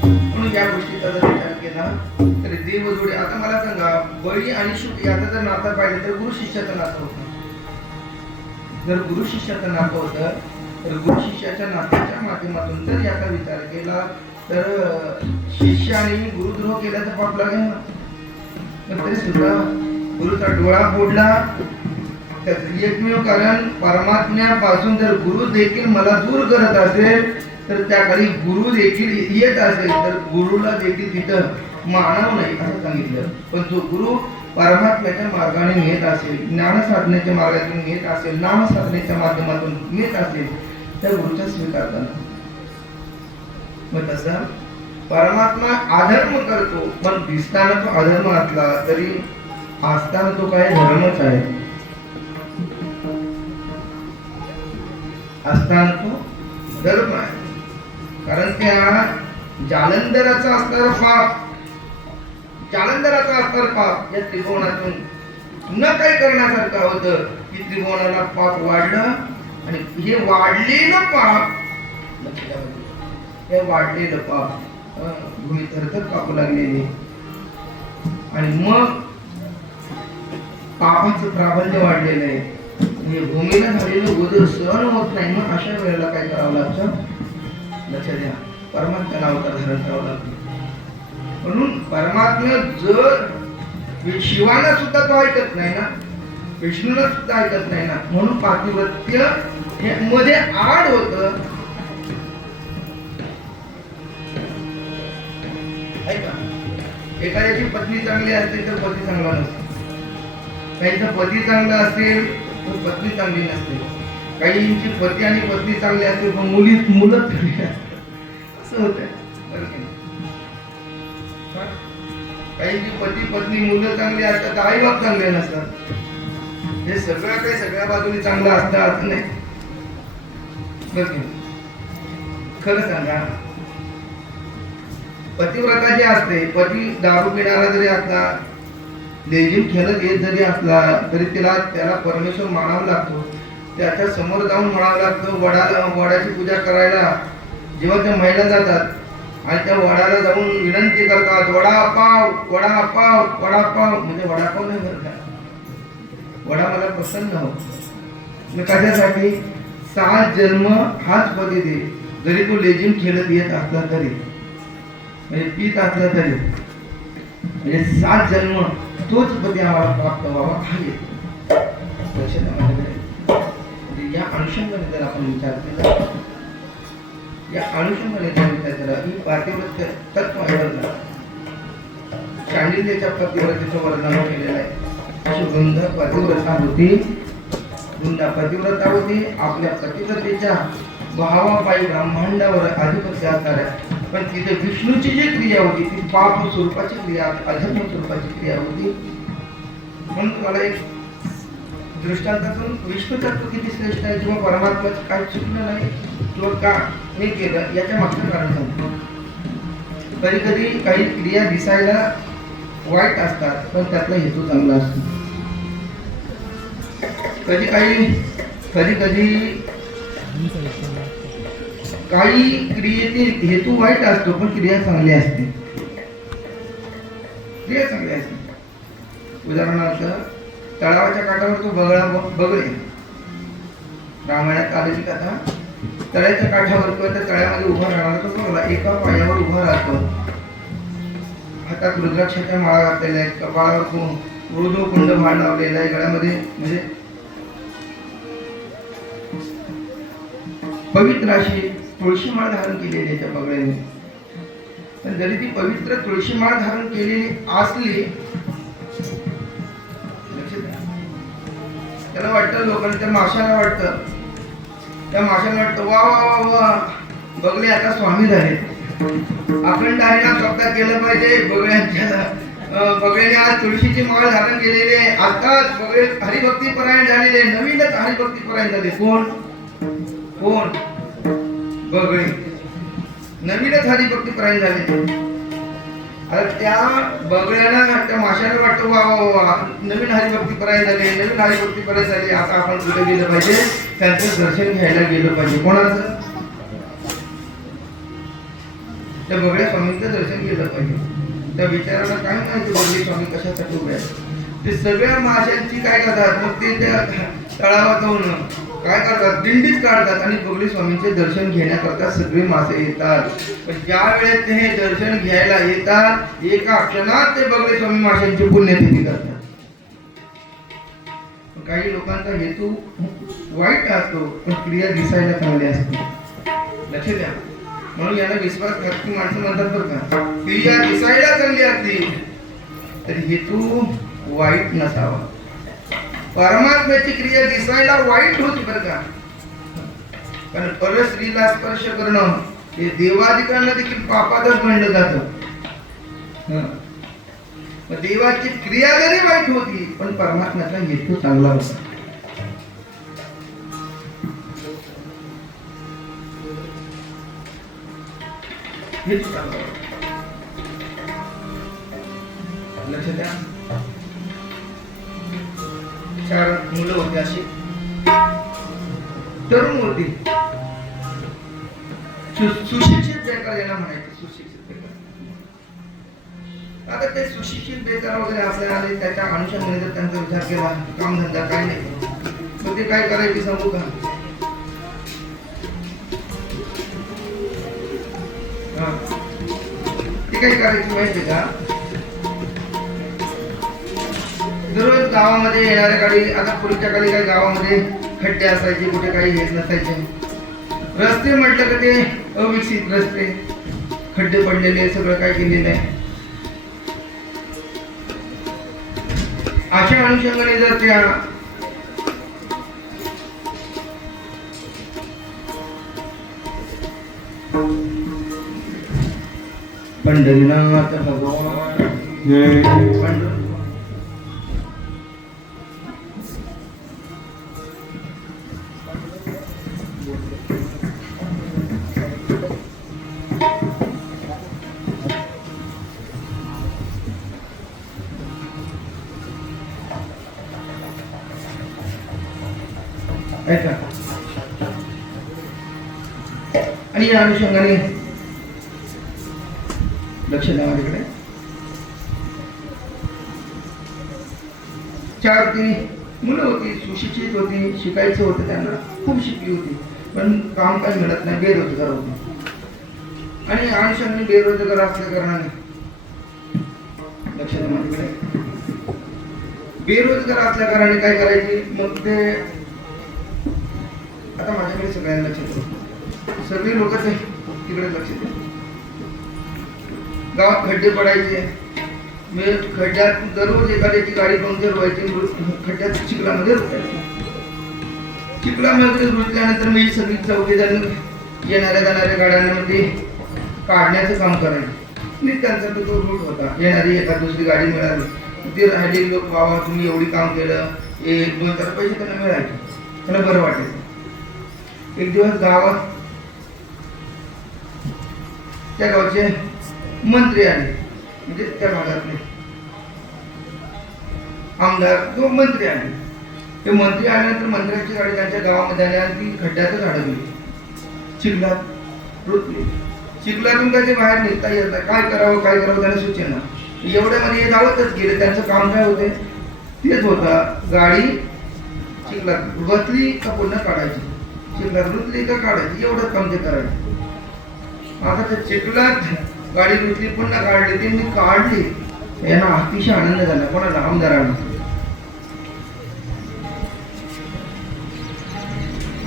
म्हणून या गोष्टीचा जर विचार केला तर देव जोडे. आता मला सांगा बळी आणि शुक याचं जर नातं पाहिलं तर गुरु शिष्याचं नातं होतं. जर गुरु शिष्याचं नातं होतं तर गुरु शिष्याच्या नात्याच्या माध्यमातून जर याचा विचार केला तर शिष्याने गुरुद्रोह केल्याचा पाप लागेल ना. पण तरी सुद्धा गुरुचा डोळा फोडला. एकमेव कारण परमात्म्यापासून जर गुरु देखील मला दूर करत असेल तर त्याखाली गुरु देखील येत असेल तर गुरुला देखील तिथं मानव नाही असं सांगितलं. पण जो गुरु परमात्म्याच्या मार्गाने नेत असेल, ज्ञान साधनेच्या मार्गातून नेत असेल, नाम साधनेच्या माध्यमातून नेत असेल त्या गुरुचा स्वीकार करा. मग तसा परमात्मा अधर्म करतो पण दिसताना तो अधर्म असला तरी असताना तो काय धर्मच आहे. असताना तो धर्म आहे. कारण त्या जालंधराचा असणारा पाप या त्रिभुवनातून न काही करण्यासारखं होतं की त्रिभुवनाला पाप वाढलं आणि हे वाढलेलं पाप हे वाढलेलं पाप भूमी थरथर कापू लागलेली आणि मग पापाचं प्राबल्य वाढलेलं आहे. हे भूमीला झालेलं ओझं सहन होत नाही. मग अशा वेळेला काय करावं लागतं लक्षात द्या. परमात्म्याला अवतार धारण करावं लागतं. म्हणून परमात्मा जर शिवाला सुद्धा तो ऐकत नाही ना, विष्णूला सुद्धा ऐकत नाही ना, म्हणून पातिव्रत्य हे मध्ये आड होत. ऐका, एखाद्याची पत्नी चांगली असते तर पती चांगला नसतो. काहीचा पती चांगला असेल तर पत्नी चांगली नसते. काहींची पती आणि पत्नी चांगली असते पण मुलं चांगली असतात. असं होतंय. काहींची पती पत्नी मुलं चांगली असतात, आई बाप चांगले नसतात. हे सगळं काही सगळ्या बाजूने चांगलं असतं असं नाही. खरं सांगा, पतिव्रता जे असते, पती दारू पिणारा जरी असला, लेझिम खेळत येत जरी असला तरी त्याला परमेश्वर मानावा लागतो. त्याच्या समोर जाऊन म्हणावं लागतं. वडाची पूजा करायला जेव्हा त्या महिला जातात आणि त्या वडाला जाऊन विनंती करतात, वडापाव वडापाव वडापाव. म्हणजे वडापाव नाही बरं का, वडा मला प्रसन्न हो. मग कशासाठी? 7 जन्म हाच पती दे. जरी तो लेझिम खेळत येत असला तरी, म्हणजे पीत असला तरी, म्हणजे 7 जन्म तोच पती आम्हाला प्राप्त व्हावा आहे. लक्षात म्हणजे या अनुषंगाने जर आपण विचार केला, या अनुषंगाने जर विचार केला की पातिव्रत्य तत्व आहे. शांडिल्यच्या पतिव्रतेचं वर्णन केलेलं आहे. अशी वृंदा पतिव्रता होती. वृंदा पतिव्रता होती. आपल्या पतिव्रतेच्या भावापायी ब्रह्मांडावर अधिपत्य असणार आहे. पण तिथे विष्णूची जी क्रिया होती ती पाप स्वरूपाची क्रिया, अधर्म स्वरूपाची क्रिया होती. म्हणून तुम्हाला एक दृष्टांतातून विष्णू तत्व किती श्रेष्ठ आहे किंवा परमात्म्याचं काय चुकलं नाही किंवा का हे केलं याच्या मागचं कारण सांगतो. कधी कधी काही क्रिया दिसायला वाईट असतात पण त्यातला हेतू चांगला असतो. कधी काही क्रियेतील हेतू वाईट असतो पण क्रिया चांगली असते. उदाहरणार्थ तळावाच्या काठावर तो बगळे, रामायणात आलेली कथा. तळ्याच्या काठावर किंवा त्या तळ्यामध्ये उभा राहणारा तो बगळा एका पायावर उभा राहतो हातात रुद्राक्षाच्या माळा घातलेल्या आहेत, कपाळावर कुंड भाड लावलेला आहे, गळ्यामध्ये म्हणजे पवित्र अशी तुळशी माळ धारण केलेली आहे त्या बगळ्याने. पण जरी ती पवित्र तुळशी माळ धारण केलेली असली, त्याला वाटतं, लोकांना त्या माशाला वाटतं, वा वा वा वा, बगळे आता स्वामी झाले. अखंड हरिनाम स्वतः केलं पाहिजे. बगळ्याने आज तुळशीची माळ धारण केलेली आहे. आताच बगळे हरिभक्ती परायण झालेले, नवीनच हरिभक्ती परायण झाले. कोण बगळे नवीनच हरिभक्ती परायण झाले. आता त्या बगळ्याला त्या माशाला वाटतं वा वा वा, नवीन हरिभक्ती परायण झाले, नवीन हरिभक्ती परायण झाले. आता आपण कुठे गेलं पाहिजे? त्यांचं दर्शन घ्यायला गेलं पाहिजे. कोणाचं? त्या बगड्या स्वामींचं दर्शन घेतलं पाहिजे. त्या विचाराला काय माहिती बगळे स्वामी कशासाठी उभे आहेत. ते सगळ्या माशांची काय करतात, मग ते त्या तळावर जाऊन काय करतात, दिंडीच काढतात आणि बगळे स्वामींचे दर्शन घेण्याकरता सगळे मासे येतात. पण ज्या वेळेस ते हे दर्शन घ्यायला येतात, एका क्षणात ते बगळे स्वामी माशांची पुण्यतिथी करतात. काही लोकांचा हेतू वाईट असतो, पण क्रिया दिसायला चांगली असते. लक्ष द्या. म्हणून याला विश्वासघातकी माणसं म्हणतात बरं का. क्रिया दिसायला चांगली असली तर हेतू वाईट नसावा. परमात्म्याची क्रिया दिसायला वाईट होती बरं का, कारण परस्त्रीला स्पर्श करणं हे देवादिकांना देखील पापातच गणलं जातं. देवाची क्रिया जरी वाईट होती, पण परमात्म्याचा हेतू चांगला होता. हेतू चांगला होता. लक्ष द्या. 4 मुलं होती, अशी तरुण होती. सुशिक्षित बेकार यांना म्हणायचे. सुशिक्षित बेकार. आता ते सुशिक्षित बेकार वगैरे असले आले, त्याच्या अनुषंगाने जर त्यांचा विचार केला, कामधंदा काही नाही, मग ते काय करायचे सांगू का? ते काय करायची माहिती का? दररोज गावामध्ये येणाऱ्या काळी, आता पूर्वीच्या काळी काही गावामध्ये खड्डे असायचे, कुठे काही हेच नसायचे. रस्ते म्हटलं का ते अविकसित रस्ते, खड्डे पडलेले, सगळं काय केलेलं आहे. अशा अनुषंगाने जर त्या पंढरीनाथ भगवान जय. आणि या अनुषंगाने लक्ष द्या माझ्याकडे. 4 मुलं होती, सुशिक्षित होती, शिकायचं होतं त्यांना, खूप शिकली होती, पण काम काही मिळत नाही, बेरोजगार होती. आणि अनुषंगाने बेरोजगार असल्या कारणाने लक्ष द्या माझ्याकडे. बेरोजगार असल्या कारणाने काय करायचे, मग ते आता माझ्याकडे सगळ्यांना लक्ष द्या. सगळी लोक ते तिकडे लक्ष द्या. गावात खड्डे पडायचे, खड्ड्यात दररोज एखाद्याची गाडी पंक्चर व्हायची, खड्ड्यात चिखलामध्ये रुतायची. चिखलामध्ये रुतल्यानंतर मी सगळी 4 जण येणाऱ्या जाणाऱ्या गाड्यांमध्ये काढण्याचं काम करायचं. आणि त्यांचा तो रूट होता. येणारी एखाद दुसरी गाडी मिळाली, ते राहिलेले लोक, बाबा तुम्ही एवढी काम केलं, 1-2 तर पैसे त्यांना मिळायचे, त्यांना बरं वाटायचं. एक दिवस गावात त्या गावचे मंत्री आले, म्हणजे त्या भागातले आमदार किंवा मंत्री आले. ते मंत्री आल्यानंतर मंत्र्यांची गाडी त्यांच्या गावामध्ये आली आणि ती खड्ड्यातच अडकली, चिखलात रुतली. चिखलातून काय ते बाहेर निघता येत नाही. काय करावं त्यांना सुचेना. एवढ्यामध्ये हे धावतच गेले. त्यांचं काम काय होते, तेच होता, गाडी चिखलात बसली का पुन्हा काढायची, चिखलात रुतली का काढायची, एवढंच काम ते करायचं. आता त्या चिखलात गाडी रुजली पुन्हा काढली त्यांनी काढली यांना अतिशय आनंद झाला कोणाला आमदारांना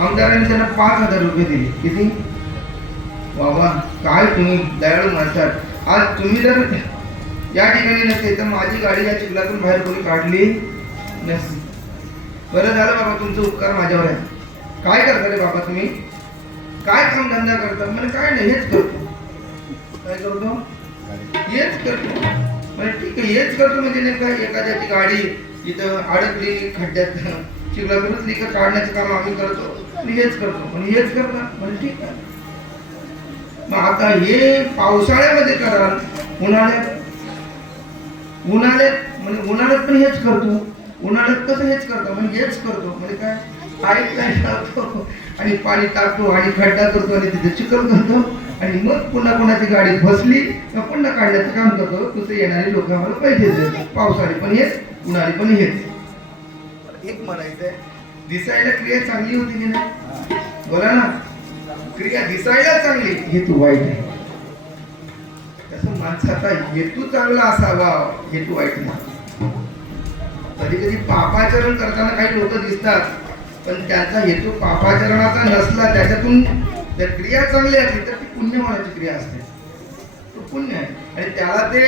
आमदारांनी त्यांना 5,000 रुपये दिले किती बाबा काय तुम्ही दयाळू माणसात आज तुम्ही जर या ठिकाणी नसते तर माझी गाडी या चिखलातून बाहेर कोणी काढली नसती बरं झालं बाबा तुमचा उपकार माझ्यावर आहे काय करता रे बाबा तुम्ही काय काम धंदा करता म्हणजे काय नाही हेच करतो काय करतो हेच करतो म्हणजे ठीक आहे हेच करतो म्हणजे नेमका एखाद्याची गाडी इथं अडकली खड्ड्यात चिखलातून रुजली का काढण्याचं काम आम्ही करतो आणि हेच करतो म्हणजे हेच करता म्हणजे ठीक आहे मग आता हे पावसाळ्यामध्ये कराल उन्हाळ्यात म्हणजे उन्हाळ्यात पण हेच करतो उन्हाळ्यात कसं हेच करतो म्हणजे हेच करतो म्हणजे काय पाईप लावतो आणि पाणी टाकतो आणि खड्डा करतो आणि तिथे चिखल करतो आणि मग पुन्हा कोणाची गाडी फसली तर पुन्हा काढण्याचं काम करतो तसं येणारे लोक आम्हाला पैसे देतात पावसाळी पण हेच उन्हाळी पण हेच एक म्हणायचंय दिसायला क्रिया चांगली होती की नाही बोला ना क्रिया दिसायला चांगली हेतू वाईट आहे तसं माणसाचा हेतू चांगला असावा हेतू वाईट नाही कधी कधी पापाचरण करताना काही लोक दिसतात पण त्यांचा हेतू पापाचरणाचा नसला त्याच्यातून जर क्रिया चांगली असली तर ती पुण्यमानाची क्रिया असते तो पुण्य आहे आणि त्याला ते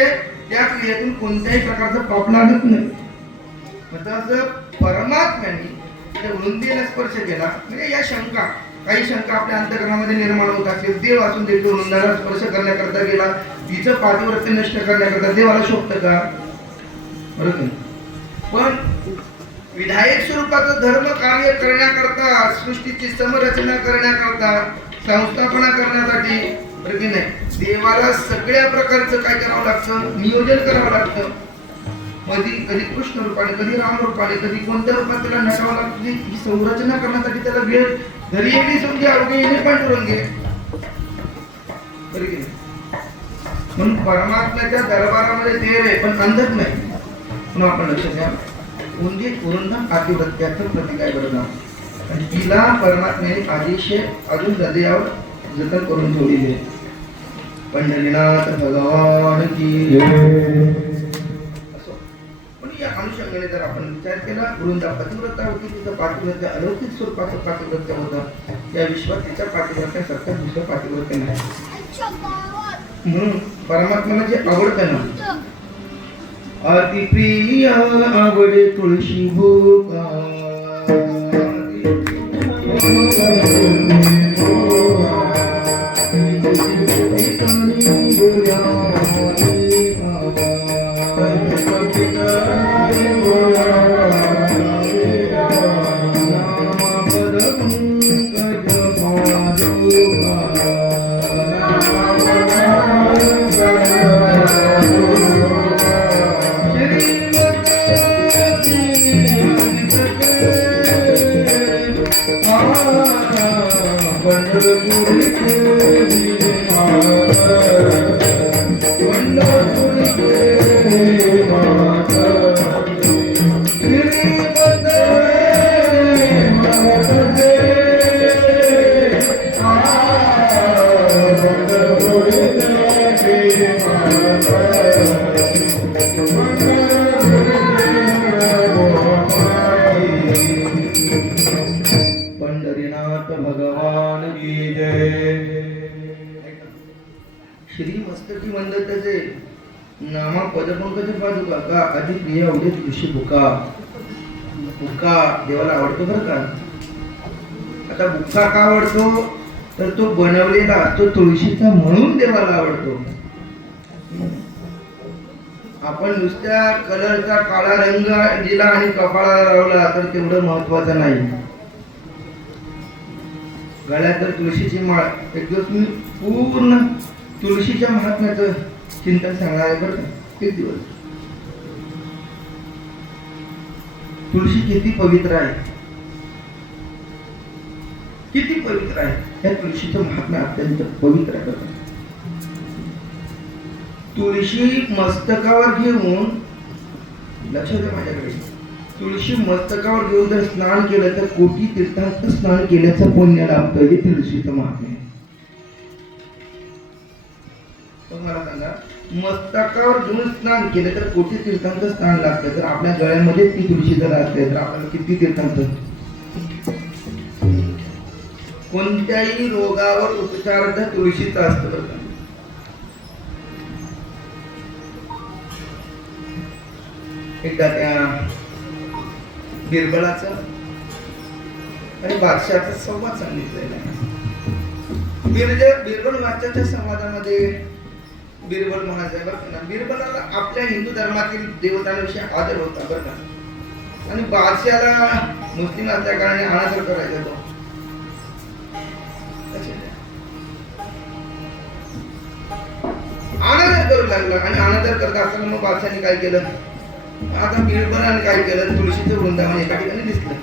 त्या क्रियेतून कोणत्याही प्रकारचं पाप लागत नाही तसं परमात्म्याने त्या वृंदीला स्पर्श केला म्हणजे या शंका काही शंका आपल्या अंतःकरणामध्ये निर्माण होत असतील देव असून देखील वृंदाला स्पर्श करण्याकरता गेला तिचं पातिव्रत्य नष्ट करण्याकरता देवाला शोभतं का बरोबर पण विधायक स्वरूपाचं धर्म कार्य करण्याकरता सृष्टीची समरचना करण्याकरता संस्थापना करण्यासाठी बरोबर नाही देवाला सगळ्या प्रकारचं काय करावं लागतं नियोजन करावं लागतं कधी कृष्ण रूपाने कधी राम रूपाने कधी कोणत्या रूपात त्याला नटावं लागतं ही संरचना करण्यासाठी त्याला वेळ घरी येणे समजे अवघे येणे पण करून घे बरोबर म्हणून परमात्म्याच्या दरबारामध्ये देव आहे पण अंधत नाही म्हणून आपण लक्ष द्या म्हणजे पूर्ण पातिव्रत्याचं प्रतीक आहे बरोबर आणि तिला परमात्म्याने आदेश अजून हृदयावर जतन करून ठेवलेली आहे पंढरीनाथ भगवान की असो पण या अनुषंगाने जर आपण विचार केला वृंदा पतिव्रता होती तिचं पातिव्रत्य अलौकिक स्वरूपाचं पातिव्रत्य होतं या विश्वात तिच्या पातिव्रत्यासारखं दुसरं पातिव्रत्य नाही म्हणून परमात्म्याला जे आवडतं ना अति प्रिय आवडे तुळशी भोगा पंढरीनाथ भगवान की जय. श्री मस्तकी वंदतेचे नामा पदपंकज पादुका का आधी प्रिय आवडे तुळशी बुका बुका देवाला आवडतो बरं का. आता बुक्का का आवडतो तर तो बनवलेला तो तुळशीचा म्हणून देवाला आवडतो. आपण नुसत्या कलरचा काळा रंग दिला आणि कपाळाला लावला तर तेवढं महत्वाचं नाही. गळ्यात तर तुळशीची माळ एक दिवस मी पूर्ण तुळशीच्या महात्म्याचं चिंतन सांगणार आहे बरं का. एक दिवस तुळशी किती पवित्र आहे किती पवित्र आहे. या तुळशीचं महात्म्य अत्यंत पवित्र आहे. तुळशी मस्तकावर घेऊन लक्षात द्या माझ्याकडे तुळशी मस्तकावर घेऊन जर स्नान केलं तर कोटी तीर्थांत स्नान केल्याचं पुण्य लाभतं. हे तुळशीचं महात्म्य. मग मला सांगा, मस्तकावर घेऊन स्नान केलं तर कोटी तीर्थांचं स्नान लागतं, तर आपल्या गळ्यामध्ये ती तुळशी जर असते तर आपल्याला किती तीर्थांचं. कोणत्याही रोगावर उपचार तुळशीचा असतो बरं का. एकदा त्या बिरबलाचा आणि बादशाहाचा संवाद सांगितलेला आहे. बिरबल बादशाहाच्या संवादामध्ये बिरबल म्हणायचं बरं का, बिरबलाला आपल्या हिंदू धर्मातील देवतांविषयी आदर होता बरं का, आणि बादशाहाला मुस्लिम असल्या कारणाने अनादर करायचा तो. अनादर करू लागला आणि अनादर करत असताना मग बादशाने काय केलं, आता बिरबलाने काय केलं, तुळशीचं वृंदावन एका ठिकाणी दिसलं.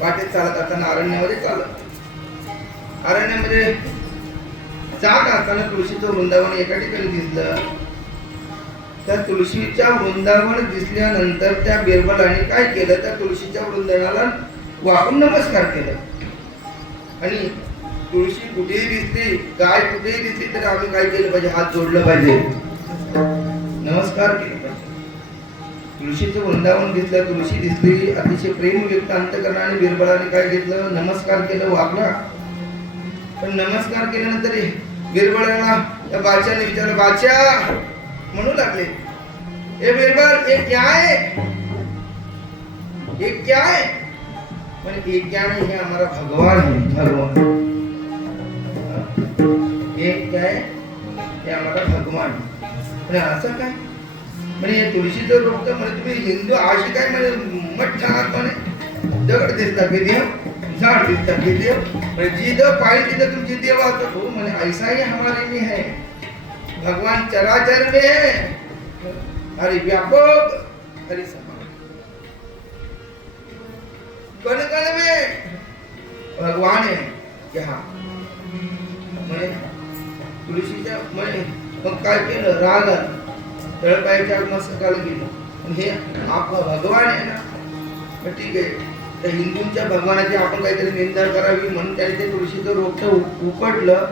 वाटेत चालत असताना अरण्यामध्ये अरण्यामध्ये जात असताना तुळशीचं वृंदावन एका ठिकाणी दिसलं. त्या तुळशीच्या वृंदावन दिसल्यानंतर त्या बिरबलाने काय केलं, त्या तुळशीच्या वृंदावनाला वाकून नमस्कार केला. आणि तुळशी कुठेही दिसली, गाय कुठेही दिसली तर आम्ही काय केलं पाहिजे, हात जोडलं पाहिजे, नमस्कार केला पाहिजे. तुळशीचं वृंदावन दिसलं, तुळशी दिसली, अतिशय प्रेम व्यक्त अंतकरणाने बिरबलाने काय घेतलं, नमस्कार केलं, वाकला. पण नमस्कार केल्यानंतर बिरबलाला त्या बादशाने विचारलं, बादशाह म्हणू लागले, ए बिरबल, ये क्या है, ये क्या है, म्हणजे ये क्या नहीं, ये हमारा भगवान है, भगवान. ये क्या है, ये हमारा भगवान. म्हणजे असं काय, म्हणजे तुळशीचं रोपटं म्हणजे तुम्ही हिंदू अशी काय म्हणजे मठ आहात, म्हणे दगड दिसता की देव, झाड दिसता की देव, म्हणजे जिथं पाहिजे तिथं तुमची देव असतो. हो म्हणे, ऐसा ही हमारे में है, भगवान चराचर में है, हरि व्यापक हरि समान, कण कण में भगवान है यहाँ. म्हणे तुळशीच्या म्हणे मग काय केलं, राग आला, तळपायाच्या मस्तकाला गेलं, हे आपला भगवान आहे ना, मग ठीक आहे, त्या हिंदूंच्या भगवानाची आपण काहीतरी निंदा करावी म्हणून त्याने ते तुळशीचं रोपटं उपटलं.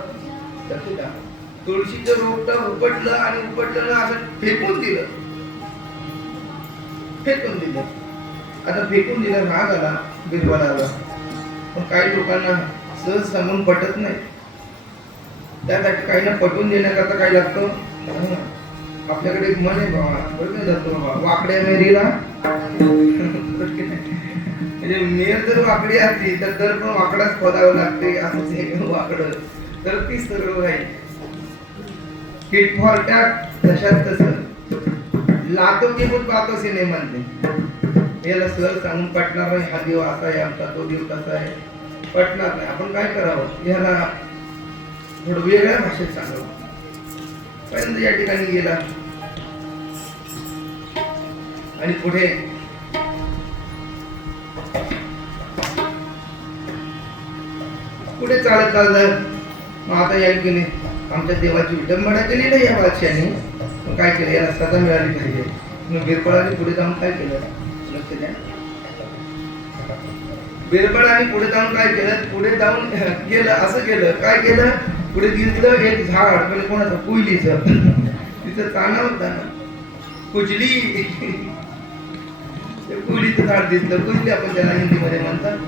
तुळशीचं रोपटं उपटलं आणि उपटलं असं फेकून दिलं. आता फेकून दिलं, राग आला बिरबलाला. पण काही लोकांना सहज समजून पटत नाही, त्यासाठी काही ना पटवून देण्याकरता काय लागतं, आपल्याकडे एक मन आहे बाबा, बरोबर जातो बाबा, वाकड्या मेरीला म्हणजे मेर जर वाकडी असली तर पण वाकडाच खोदावं लागते, असंच हे वाकड तर ती सर्व राहील. किट फॉर टॅट तशात तसं लातो की पण बातो से नाही म्हणते, याला सहज सांगून पटणार नाही, हा देव असा आहे आमचा, तो देव कसा आहे, पटणार नाही. आपण काय करावं, याला थोडं वेगळ्या भाषेत सांगावं. पर्यंत या ठिकाणी गेला आणि पुढे चालत चाललं. मग आता या गेले, आमच्या देवाची विडंबना केली ना या बादशाने. मग काय केलं, याला सजा मिळाली पाहिजे. मग बिरबलाने पुढे जाऊन काय केलं, लक्ष द्या, बिरबलाने पुढे जाऊन काय केलं, पुढे जाऊन गेलं, असं केलं, काय केलं, पुढे दिसलं एक झाड, म्हणजे कोणाचं, कुयलीचं. तिचं चाना होता ना, कुजली, कुयलीचं झाड दिसलं, कुजली आपण त्याला हिंदीमध्ये म्हणतात.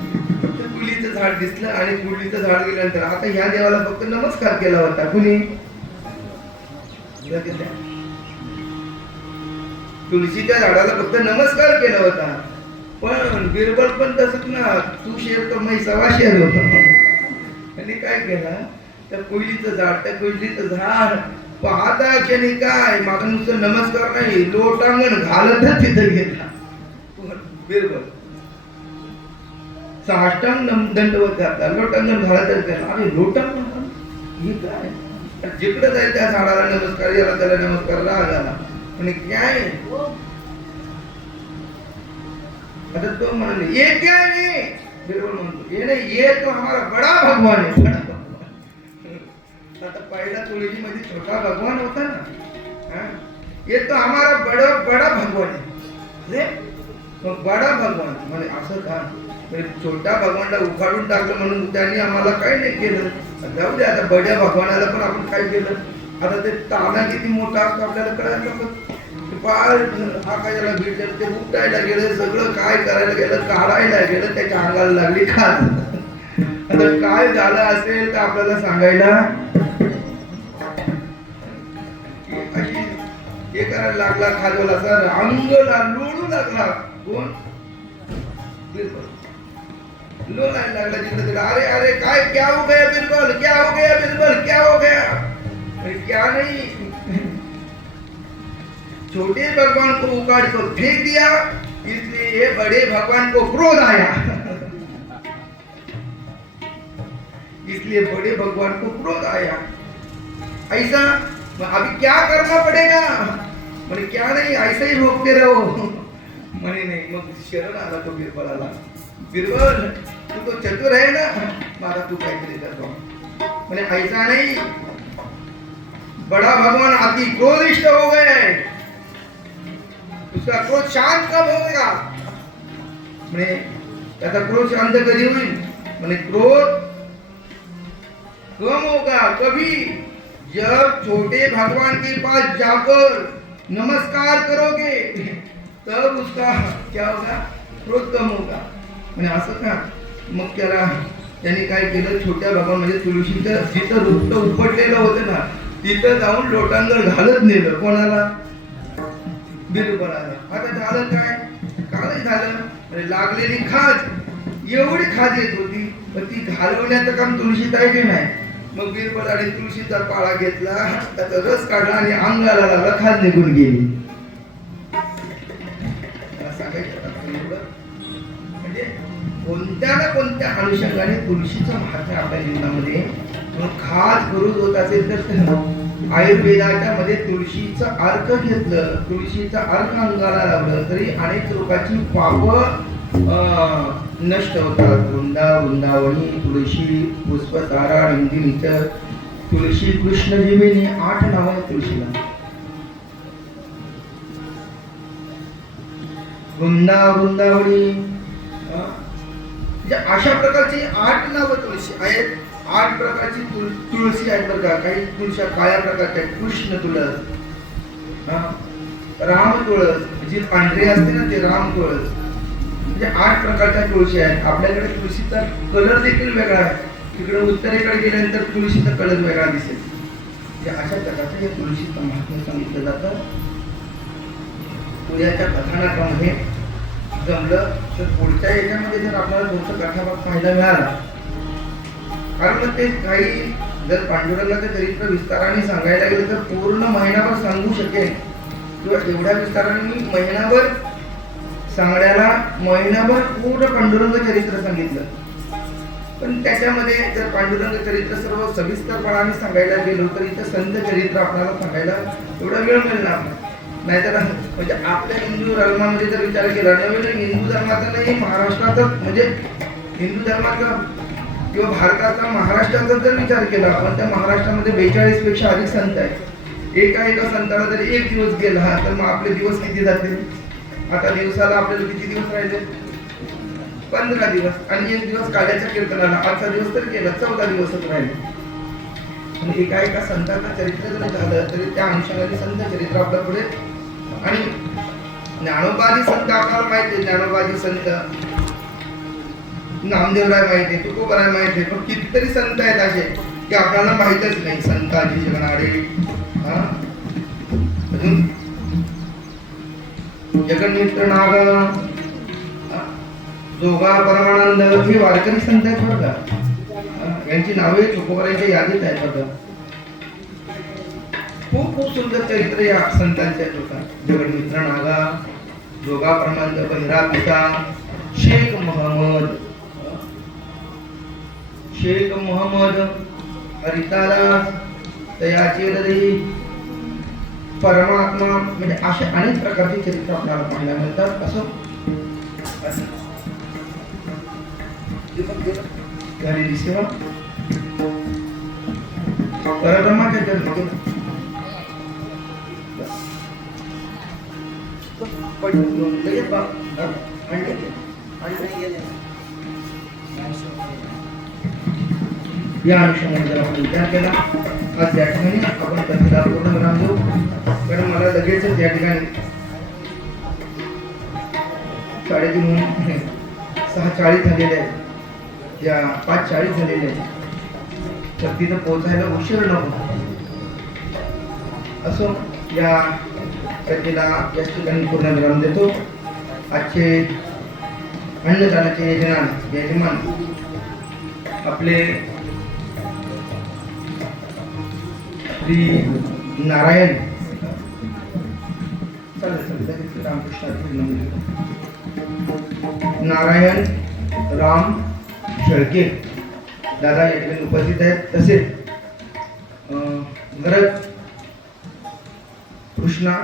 कुयलीचं झाड दिसलं आणि कुयलीचं झाड गेल्यानंतर आता ह्या देवाला फक्त नमस्कार केला होता. कुणी, तुळशीच्या झाडाला फक्त नमस्कार केला होता. पण बिरबल पण तसंच ना, तू शेर तर मी सवा शेर होता. आणि काय केलं, त्या कुयलीचं झाड पाहता क्षणी काय, माझा नुसतं नमस्कार नाही, लोटांगण घालतच तिथं गेला बिरबल. साष्टांग दंडवत घातला, लोटांगण घालतच गेला. अरे लोटांगण हे काय, जिकडे जाईल त्या झाडाला नमस्कार, याला त्याला नमस्कार, राग आला. आणि काय आता तो म्हणाले, ये क्या है, बिरबल म्हणतो, ये नहीं, ये तो हमारा बड़ा भगवान है, बड़ा भगवान. आता पहिला तुळशी मध्ये छोटा भगवान होता ना, ये तो हमारा बड़ा भगवान है. मग बडा भगवान म्हणजे असं का, म्हणजे छोटा भगवानला उखाडून टाकलं म्हणून त्यांनी आम्हाला काय नाही केलं. जाऊ दे, आता बड्या भगवानाला पण आपण काय केलं, आता ते ताना किती मोठा असतो आपल्याला कळायला नको. फार आकाशाला भेटलं, ते उपटायला गेलं, सगळं काय करायला गेलं, काढायला गेलं, त्याच्या अंगाला लागली खाज. आता काय झालं असेल तर आपल्याला सांगायला अशी हे करायला लागला, खाजवला असा अंगला लोळू लागला. कोण? बिरबल लोळायला लागला जिकडे तिकडे. अरे अरे काय, क्या हो गया बिरबल, क्या हो गया बिरबल, क्या हो गया? क्या नहीं, छोटे भगवान को उखाड़ कर फेंक दिया, इसलिए बड़े भगवान को क्रोध आया. इसलिए बड़े भगवान को क्रोध आया. ऐसा अभी क्या करना पड़ेगा? मैंने क्या नहीं, ऐसा ही भोगते रहो. मैंने नहीं, मग शरण आला तो बिरबलाला. बिरबल तू तो चतुर है ना, मारा तू काहीतरी करतो. मैंने ऐसा नहीं, बड़ा भगवान अति क्रोधिष्ट हो गए, उसका क्रोध शांत कब होगा? मैंने त्याचा क्रोध शांत कधी होईल? मैंने क्रोध कम होगा कभी जब छोटे भगवान के पास जाकर नमस्कार करोगे, तब उसका क्या होगा? क्रोध कम होगा. म्हणजे असं का? मग त्यांनी काय केलं, छोट्या भगवान म्हणजे तुळशीचं जिथं वृत्त उपटलेलं होतं ना, तिथं जाऊन लोटांगर घालत नेलं. कोणाला? बिरबलाला. आता झालं काय? काय झालं? म्हणजे लागलेली खाज, एवढी खाज येत होती, पण ती घालवण्याचं काम तुळशीताईचे नाही. मग बिरबलाने तुळशीचा पाळा घेतला, त्याचा रस काढला आणि अंगाला लागला, खाज निघून गेली. म्हणजे कोणत्या ना कोणत्या अनुषंगाने तुळशीचं महात्म्य आपल्या जीवनामध्ये खास करून होत असेल तर आयुर्वेदाच्या मध्ये तुळशीचं अर्क घेतलं, तुळशीचं अर्क अंगाला लावलं तरी अनेक लोकांची पाप नष्ट होतात. वृंदावनी तुळशी पुष्पतारा नंदिनीच तुळशी कृष्ण जीविनी 8 नाव आहेत तुळशीला. वृंदावनी अशा प्रकारची 8 नावं तुळशी आहेत. 8 प्रकारची तुळशी आहेत बरं का. काही तुळशी काळ्या प्रकारच्या आहेत, कृष्ण तुळस, राम तुळस, जी पांढरी असते ना ते राम तुळस. म्हणजे 8 प्रकारच्या तुळशी आहेत. आपल्याकडे तुळशीचा कलर देखील वेगळा आहे. तिकडे उत्तरेकडे गेल्यानंतर तुळशीचा कलर वेगळा दिसेल. म्हणजे अशा प्रकारचं हे तुळशीचं महात्म्य सांगितलं जातं. उद्याच्या कथानकामध्ये जमलं तर पुढच्या याच्यामध्ये जर आपल्याला थोडंसं कथाभाग पाहायला मिळाला, कारण मग ते काही जर पांडुरंगाचं चरित्र विस्ताराने सांगायला गेलं तर पूर्ण महिनाभर सांगू शकेल, किंवा एवढ्या विस्ताराने मी महिनाभर सांगण्याला महिनाभर पूर्ण पांडुरंग चरित्र सांगितलं. पण त्याच्यामध्ये जर पांडुरंग चरित्र सर्व सविस्तरपणाने सांगायला गेलो तर इथं संत चरित्र आपल्याला सांगायला एवढा वेळ मिळणार नाही. नाहीतर म्हणजे आपल्या हिंदू धर्मामध्ये जर विचार केला तर हिंदू धर्माचा नाही, महाराष्ट्राचा म्हणजे हिंदू धर्माचा किंवा भारताचा महाराष्ट्राचा जर विचार केला आपण, त्या महाराष्ट्रामध्ये 42 पेक्षा अधिक संत आहेत. एका संताला जर 1 दिवस गेला तर मग आपले दिवस किती जातील? आता दिवसाला आपल्याला किती दिवस राहिले? 15 दिवस. आणि 1 दिवस काल्याच्या कीर्तनाला, आजचा दिवस तर केला, 14 दिवसच राहिले. आणि एका संतांचं चरित्र जरी झालं तरी त्या अंशाने संत चरित्र आपल्या पुढे. आणि ज्ञानोबाजी संत आपल्याला माहिती आहे, ज्ञानोबाजी संत, नामदेवराय माहिती आहे, तुकोबराय माहिती आहे, पण कितीतरी संत आहेत असे की आपल्याला माहितच नाही. संताजी जगनाडे, अजून जगन्मित्र नाग, जोगा परमानंद, हे वारकरी संत आहेत बरं का. यांची नावे तुकोबरायांच्या यादीत आहेत बघा. खूप सुंदर चरित्र या संतांच्या होता. जगन्मित्र नागा, जोगा परमानंद, बहिरा पिता, शेख मोहम्मद, हरिताला, तयाचे हृदय, परमात्मा, म्हणजे असे अनेक प्रकारचे चरित्र आपल्याला पाहायला मिळतात. असं झालेली सेवा परब्रह्माच्या चरित्र या अनुषंगाने जर आपण विचार केला आज या ठिकाणी आपण कथेला पूर्ण विराम देऊ. कारण मला लगेचच या ठिकाणी 6:40 झालेले आहेत, या 5:40 झालेले आहेत, तर तिथं पोहोचायला उशीर नको. असो, या कथेला याच ठिकाणी पूर्ण विराम देतो. आजचे अन्नदानाचे यजमान आपले श्री नारायण नारायण राम शेळके दादा या ठिकाणी उपस्थित आहेत. तसेच भरत कृष्णा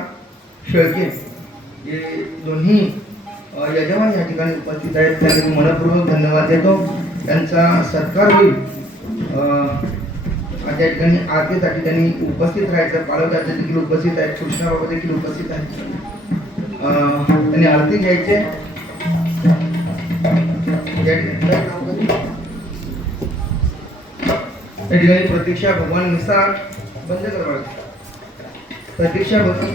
शेळके हे दोन्ही यजमान या ठिकाणी उपस्थित आहेत. त्यांना मी मनपूर्वक धन्यवाद देतो. त्यांचा सत्कार होईल. आज या ठिकाणी आरतीसाठी त्यांनी उपस्थित राहायचं. पालकदादा देखील उपस्थित आहेत, कृष्णा बाबा देखील उपस्थित आहेत. त्यांनी आरती घ्यायचे. या ठिकाणी प्रतीक्षा भगवान मिसाळ बंद करवा. प्रतीक्षा भगवान